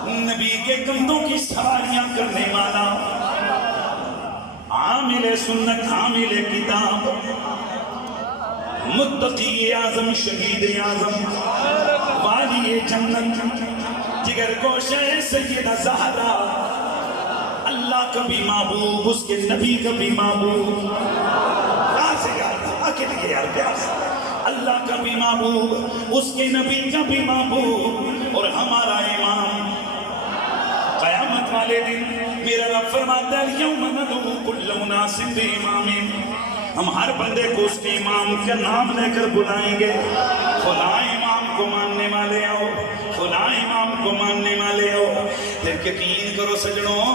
نبی کے کندھوں کی سواریاں کرنے والا عامل سنت عامل کتاب متقی اعظم شہید اعظم والی جنت جگر گوشہ سیدہ زہرا اللہ کا بھی محبوب اس کے نبی کا بھی محبوب پیار سے یار آکے لگے یار پیار سے اللہ کا بھی محبوب اس کے نبی کا بھی محبوب اور ہمارا امام قیامت والے دن میرا رب فرماتا ہے یوم ندعو کل اناس بامام ہم ہر بندے کو اس کے امام کا نام لے کر بلائیں گے فلاں امام کو ماننے والے آؤ فلاں امام کو ماننے والے آؤ پھر یقین کرو سجنوں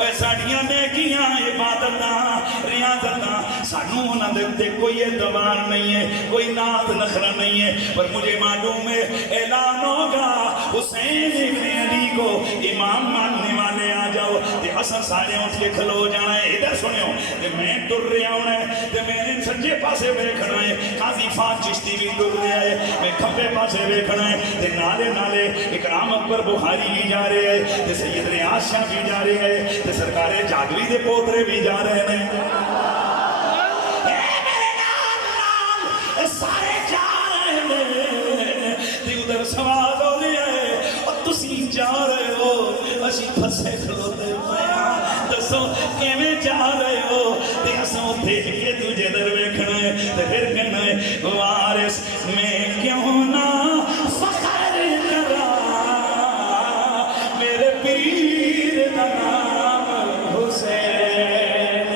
اے ساڑیاں نیکیاں عبادتاں ریاضتاں سانو انہاں دے تے کوئی اعتبار نہیں ہے کوئی ناز نخرہ نہیں ہے پر مجھے معلوم ہے اعلان ہوگا حسین ابن علی کو امام ماننے والے آ جاؤ تے اساں سارے اٹھ کے کھلو جانا ہے ادھر سنیو تے میں ٹر رہا ہونا ہے تے میں نے سجے پاسے ویکھنا ہے قاضی فاضل چشتی بھی ٹر رہا ہے میں کھبے پاسے ویکھنا ہے تے نالے نالے اکرام اکبر بخاری بھی جا رہے ہیں تے سید ریاض شاہ بھی جا رہے ہیں تے سرکار جاگوی دے پوترے بھی جا رہے ہیں سارے جا رہے ہیں تے ادھر سوال ہو رہا ہے اور تسی جا رہے ہو اسی پھسے کھلوتے پیا دسو کیویں جا رہے ہو تے اساں دیکھ کے تجھے در ویکھنا ہے تے پھر کہنا ہے وارث میں کیوں نہ فخر کرا میرے پیر کا نام حسین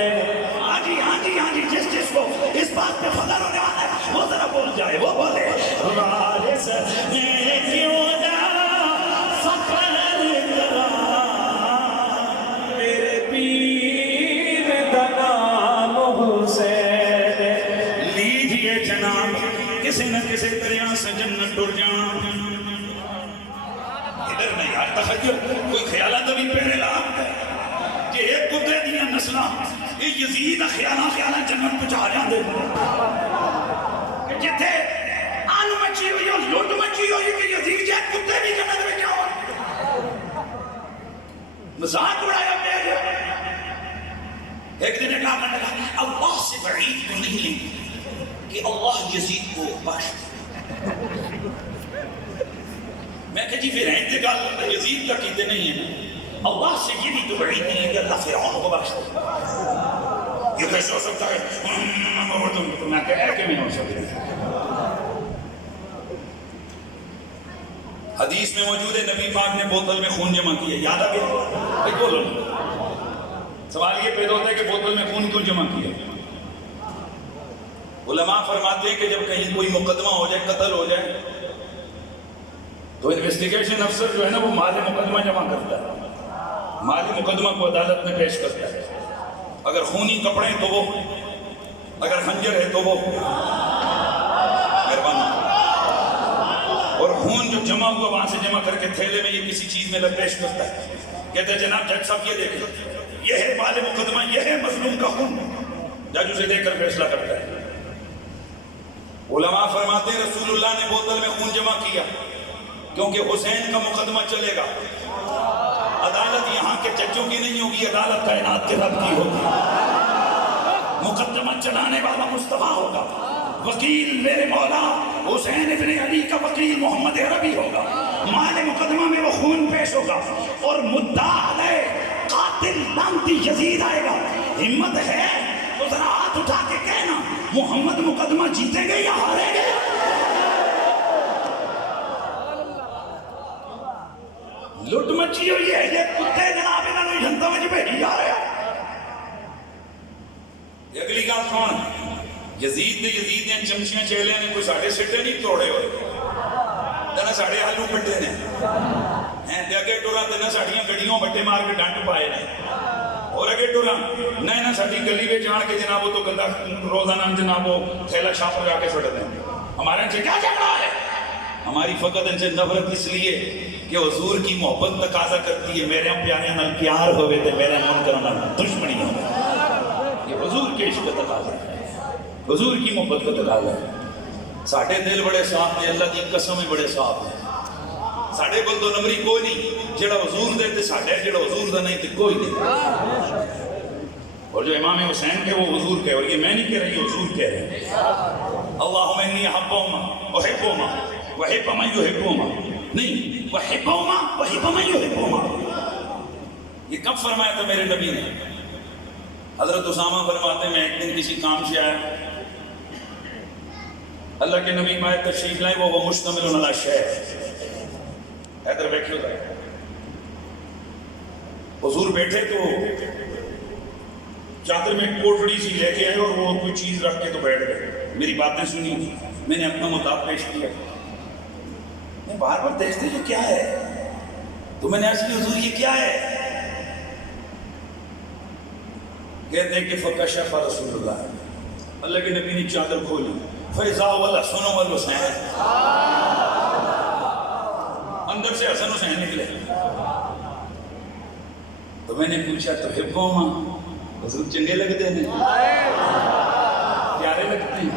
ہاں جی جس کو اس بات پہ فخر ہونے والا ہے وہ ذرا بول جائے وہ بولے وارث میں کیوں نہ فخر کرا میرے پیر کا نام حسین لیجئے جناب کسی نہ کسی طرح سے جنت ٹر جانا ادھر نہیں یار تخیل کوئی خیالات بھی پہلے لاغت ہے کہ ایک کتے دیا نسلہ یہ یزید خیالہ جنت پچھا جاندے کہ جتے آن مچی ہوئی ہو لوٹ مچی ہوئی کہ یزید جائے کتے بھی جنت میں کیا ہو مزاق اڑایا پہ گیا ایک دن کہا کرنے لگا اللہ سے بعید تو نہیں کہ اللہ یزید کو بخش میں کہا جی پھر انتقال یزید کا کیتے نہیں ہے اللہ سے یہ بھی تو بعید نہیں ہے کہ اللہ فرعون کو بخش یہ کیسے ہو سکتا ہے تو میں کہا کہ میں ہو سکتا ہے حدیث میں موجود ہے نبی پاک نے بوتل میں خون جمع کیا یاد آ گیا ایک بولو سوال یہ پیدا ہوتا ہے کہ بوتل میں خون کیوں جمع کیا علماء فرماتے ہیں کہ جب کہیں کوئی مقدمہ ہو جائے قتل ہو جائے تو انویسٹیگیشن افسر جو ہے نا وہ مال مقدمہ جمع کرتا ہے مال مقدمہ کو عدالت میں پیش کرتا ہے اگر خونی کپڑے تو وہ اگر خنجر ہے تو وہ مہربانی، اور خون جو جمع ہوا وہاں سے جمع کر کے تھیلے میں یہ کسی چیز میں پیش کرتا ہے، کہتے ہیں جناب جج صاحب یہ دیکھیں، یہ ہے مال مقدمہ، یہ ہے مظلوم کا خون، جج اسے دیکھ کر فیصلہ کرتا ہے۔ علماء فرماتے ہیں رسول اللہ نے بوتل میں خون جمع کیا کیونکہ حسین کا مقدمہ چلے گا، عدالت یہاں کے ججوں کی نہیں ہوگی، عدالت کائنات کے رب کی ہوگی، مقدمہ چلانے والا مصطفیٰ ہوگا، وکیل میرے مولا حسین ابن علی کا وکیل محمد عربی ہوگا، مال مقدمہ میں وہ خون پیش ہوگا، اور مدعا علیہ قاتل لعنتی یزید آئے گا۔ ہمت ہے تو ذرا ہاتھ اٹھا کے کہنا محمد مقدمہ جیتیں گے یا ہاریں گے؟ لٹ مچی ہوئی ہے، یہ کتے جناب انہوں نے جنتا میں جبے ہی جا رہے ہیں۔ اگلی گال سن، یزید نے چمچیاں چیلے نے کوئی ساڑھے سٹے نہیں توڑے ہوئے، نہ ساڑھے آلو پٹے نے، اگے ٹورا نہ ساڑھیاں گڑیوں بٹے مار کے ڈانٹ پائے نے، اور اگے ٹورا نہ ساڑھی گلی میں جان کے جناب وہ تو گندہ روزانہ جناب وہ تھیلا شاپ پر جا کے سٹ دیں۔ ہمارے ان سے کیا جھگڑا ہے؟ ہماری فقط ان سے نفرت اس لیے کہ حضور کی محبت تقاضا کرتی ہے میرے پیارے نال پیار ہوئے تے میرے منکر نال دشمنی ہوئے، یہ حضور کے عشق کا تقاضا ہے، حضور کی محبت کا تقاضا ہے۔ ساڑھے دل بڑے صاف ہیں، اللہ کی قسم بڑے صاف ہیں، ساڑھے کو دو نمبری کوئی نہیں، جڑا حضور دے تے ساڑھے جڑا حضور دا نہیں تے کوئی نہیں۔ اور جو امام حسین کے وہ حضور کے، اور یہ میں نہیں کہہ رہی، حضور کہہ رہے ہیں اللہم انی احبہما احبہما وحب من یحبہما، نہیں وحبہما وحب من یحبہما۔ یہ کب فرمایا تھا میرے نبی نے؟ حضرت اسامہ فرماتے ہیں میں ایک دن کسی کام سے آیا، اللہ کے نبی مائے تشریف لائے، وہ مشتمل علی شیء، ادھر بیٹھے گا، حضور بیٹھے تو چادر میں کوٹڑی سی لے کے آئے اور وہ کوئی چیز رکھ کے تو بیٹھ گئے، میری باتیں سنی، میں نے اپنا مطابق پیش کیا، میں بار بار دیکھتے یہ کیا ہے، تو میں نے عرض کی حضور یہ کیا ہے؟ کہتے ہیں کہ فکشف رسول اللہ، اللہ کے نبی نے چادر کھولی، فیضا والحسن والحسین، اندر سے حسن حسین نکلے، تو میں نے پوچھا تو حبہما، حضور چنگے لگتے ہیں، پیارے لگتے ہیں؟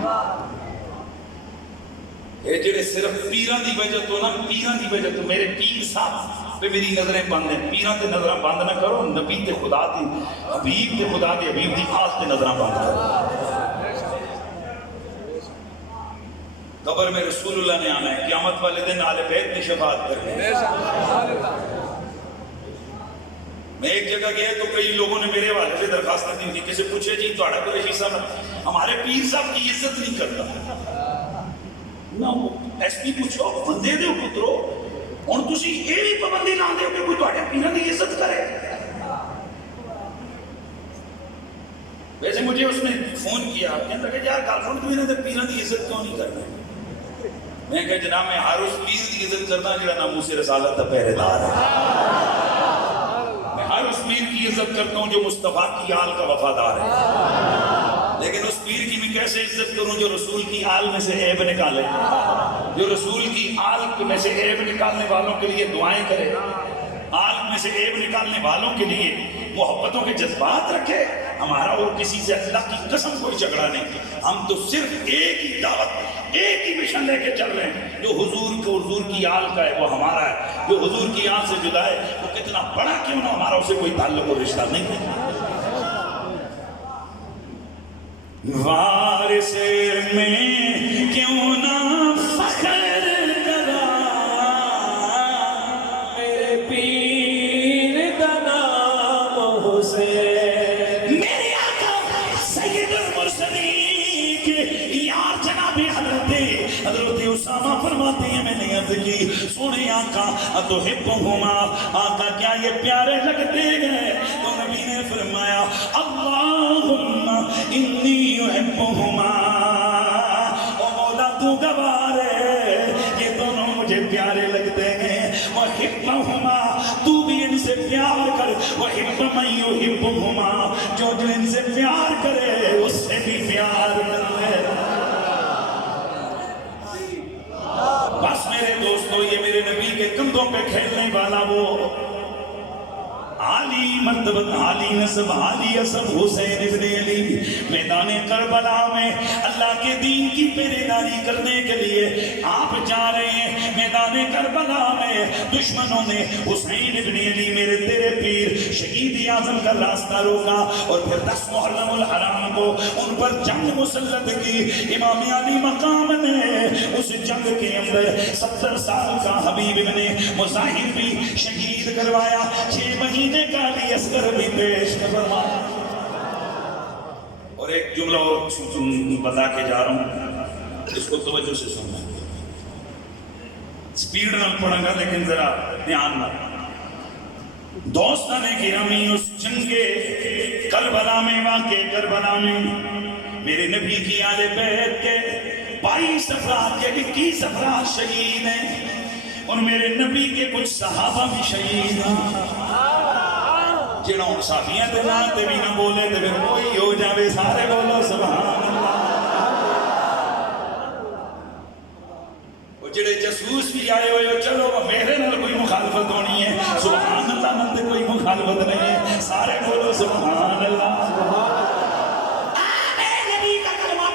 یہ جڑے صرف پیران دی وجہ تو نا، پیران دی وجہ تو میرے پیر صاحب پہ میری نظریں بند ہیں، پیران تے نظریں بند نہ کرو، نبی تے خدا دی حبیب تے خدا دی حبیب دی آس تے نظریں بند کرو۔ قبر میں رسول اللہ نے آنا ہے، قیامت والے دن آل بیت کی شفاعت کرنے۔ میں ایک جگہ گیا تو کئی لوگوں نے میرے والے سے درخواست دی تھی، کسی پوچھے جی توڑا کوئی رشید صاحب ہمارے پیر صاحب کی عزت نہیں کرتا، نہ ایس پی پوچھو بندے دے پترو، اور تسی یہ بھی پابندی لا دے کہ کوئی توڑے پیران کی عزت کرے۔ ویسے مجھے اس نے فون کیا، کہنے لگا یار گل سن تو انہوں نے پیران کی عزت کیوں نہیں کرنا؟ میں کہا جناب میں ہر اس پیر کی عزت کرتا جڑا ناموس رسالت کا پہرے دار ہے، میں ہر اس پیر کی عزت کرتا ہوں جو مصطفیٰ کی آل کا وفادار ہے، لیکن اس پیر کی میں کیسے عزت کروں جو رسول کی آل میں سے عیب نکالے، جو رسول کی آل میں سے عیب نکالنے والوں کے لیے دعائیں کرے، آل میں سے عیب نکالنے والوں کے لیے محبتوں کے جذبات رکھے۔ ہمارا اور کسی سے اللہ کی قسم کوئی جھگڑا نہیں، ہم تو صرف ایک ہی دعوت، ایک ہی مشن لے کے چل رہے ہیں، جو حضور کی آل کا ہے وہ ہمارا ہے، جو حضور کی آل سے جدا ہے وہ کتنا بڑا کیوں نہ ہمارا اسے کوئی تعلق اور رشتہ نہیں ہے۔ وارث میں کیوں نہ فخر کرا، میرے پیر دا نام حسین، میرے آقا سید المرسلین کے یار جناب حضرت اسامہ فرماتے ہیں میں نے عرض کی سونے آقا اتحبہما، آقا کیا یہ پیارے لگتے ہیں؟ تو نبی نے فرمایا اللہم انی احبہما، او مولا تو گوار ہے یہ دونوں مجھے پیارے لگتے ہیں، وحبہما تو بھی ان سے پیار کر وحب من یحبہما، جو ان سے پیار کرے اس سے بھی پیار کر لے۔ بس میرے دوستو، یہ میرے نبی کے کندھوں پہ کھیلنے والا وہ عالی مرتبت، عالی نسب، عالی عصب حسین ابن علی میدان کربلا میں اللہ کے دین کی پہرےداری کرنے کے لیے آپ جا رہے ہیں۔ میدان کربلا میں دشمنوں نے حسین ابن علی میرے تیرے پیر شہید اعظم کا راستہ روکا اور پھر 10 محرم الحرام کو ان پر جنگ مسلط کی۔ امام علی مقام نے اس جنگ کے اندر 70 سال کا حبیب ابن مظاہر بھی شہید کروایا، 6 مہینے کا علی اصغر بھی پیش کروایا۔ اور ایک جملہ اور بتا کے جا رہا ہوں، اس کو توجہ سے سننا، سپیڈ نہ پڑھوں گا لیکن ذرا دھیان نہ۔ دوستان گرامی، اس جنگ کربلا میں، واقع کربلا میں میرے نبی کی آل بیت کے 22 افراد کے 21 افراد شہید ہیں، اور میرے نبی کے کچھ صحابہ بھی شہید ہیں۔ جنہوں صحابیاں دے ناتے بھی نہ بولے تو پھر کوئی ہو جاوے، سارے بولو سبحان اللہ۔ وہ جڑے جاسوس بھی آئے ہوئے، چلو میرے نال کوئی مخالفت ہونی ہے، سبحان اللہ نال تے کوئی مخالفت نہیں ہے، سارے بولو سبحان اللہ۔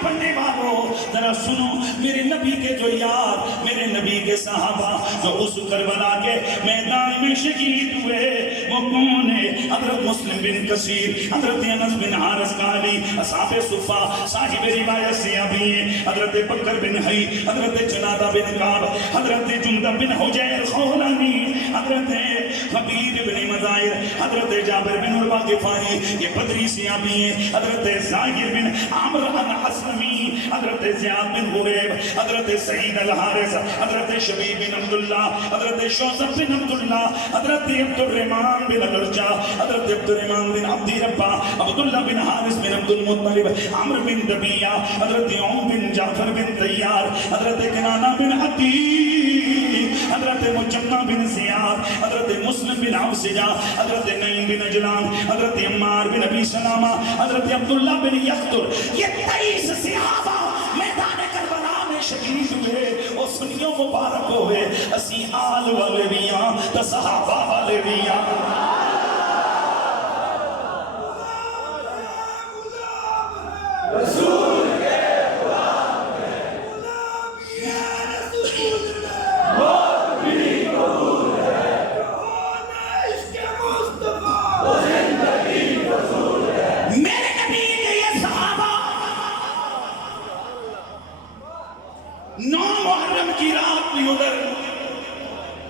پڑھنے والوں ذرا سنو، میرے نبی کے جو یار، میرے نبی کے صحابہ جو اس کربلا کے میدان میں شہید ہوئے، وہ کون ہے؟ حضرت مسلم بن کثیر، حضرت انس بن حارث قالی، اصحاب صفہ صاحب روایت سے ابھی ہیں، حضرت بکر بن حی، حضرت جنادہ بن کعب، حضرت جندب بن حجیر خولانی، حضرت حبیب بن مظاہر، حضرت جابر بن عروہ غفاری، یہ بدری سے ابھی ہیں، حضرت زاہر بن عمرو الاسلمی، حضرت زیاد بن غریب، حضرت سعید الحارث، حضرت شبیب بن عبداللہ، حضرت شوزب بن عبداللہ، حضرت عبد الرحمن بن الرجا، حضرت عبد الرحمن بن عبد ربا، عبداللہ بن حارث بن عبد المطلب، عمر بن دبیہ، حضرت عون بن جعفر بن تیار، حضرت کنانہ بن عتیق، حضرت مجمع بن زیاد، حضرت مسلم بن عوسجہ، حضرت نعیم بن اجلان، حضرت عمار بن ابی سلامہ، حضرت عبداللہ بن یقتل، یہ 23 صحابہ میدان کربلا میں شہید ہوئے، اور سنیوں مبارک ہوئے، اسی آل والے بھی ہاں تو صحابہ والے بھی ہاں۔ رسول کے غلام ہے، غلام یا رسول اللہ، موت بھی قبول ہے، ہونا عشق مصطفیٰ، وہ زندگی رسول ہے۔ میرے نبی کے یہ صحابہ 9 محرم کی رات بھی ادھر،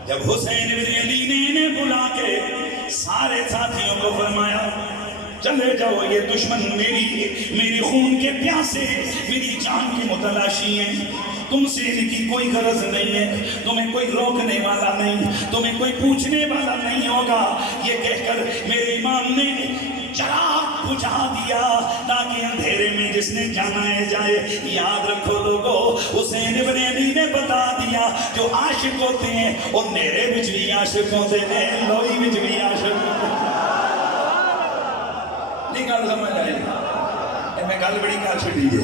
جب حسین بن علی نے انہیں بلا کے سارے ساتھیوں کو فرمایا چلے جاؤ، یہ دشمن میری خون کے پیاسے، میری جان کے متلاشی ہیں، تم سے ان کی کوئی غرض نہیں ہے، تمہیں کوئی روکنے والا نہیں، تمہیں کوئی پوچھنے والا نہیں ہوگا۔ یہ کہہ کر میرے امام نے چراغ بجھا دیا تاکہ اندھیرے میں جس نے جانا ہے جائے۔ یاد رکھو لوگو، حسین ابن علی نے بتا دیا جو عاشق ہوتے ہیں اور نیرے بچ بھی عاشق ہوتے ہیں، لوئی بچ بھی عاشق ہوتے ہیں۔ نہیں گل سمجھ آئی؟ میں گل بڑی کر چھڑی ہے۔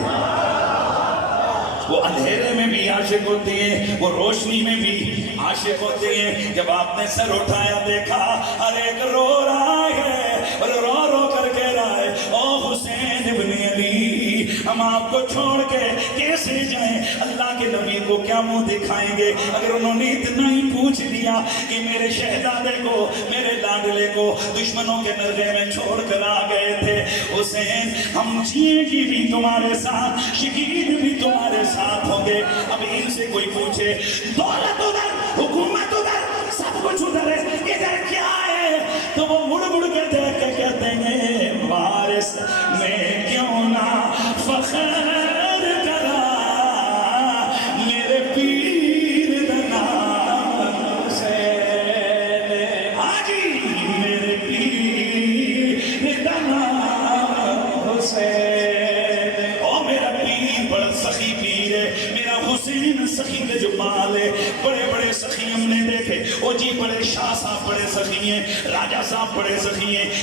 وہ اندھیرے میں بھی عاشق ہوتے ہیں، وہ روشنی میں بھی عاشق ہوتے ہیں۔ جب آپ نے سر اٹھایا دیکھا ہر ایک رو رہا ہے اور رو رو کر کہہ رہا ہے، او حسین ابن علی، ہم آپ کو چھوڑ کے کیسے جائیں؟ اللہ کے نبی کو کیا منہ دکھائیں گے؟ اگر انہوں نے اتنا ہی پوچھ لیا کہ میرے شہزادے کو، میرے لاڈلے کو دشمنوں کے نرغے میں چھوڑ کر آ گئے تھے، حسین ہم جییں گی بھی تمہارے ساتھ، شہید بھی تمہارے ساتھ ہوں گے۔ اب ان سے کوئی پوچھے دولت ادھر، حکومت ادھر، سب کچھ ادھر ہے، ادھر کیا ہے؟ تو وہ مڑ مڑ کے دیکھ کے کہتے ہیں وارث میں کیوں نہ فخر کرا، میرے پیر دا نام حسین، ہاں جی میرے پیر دا نام حسین، او میرا پیر بڑا سخی پیر ہے، میرا حسین سخی کے جو بال ہے بڑے بڑے سخی ہم نے دیکھے، وہ جی بڑے شاہ صاحب بڑے سخی ہیں، راجہ صاحب بڑے سخی ہیں،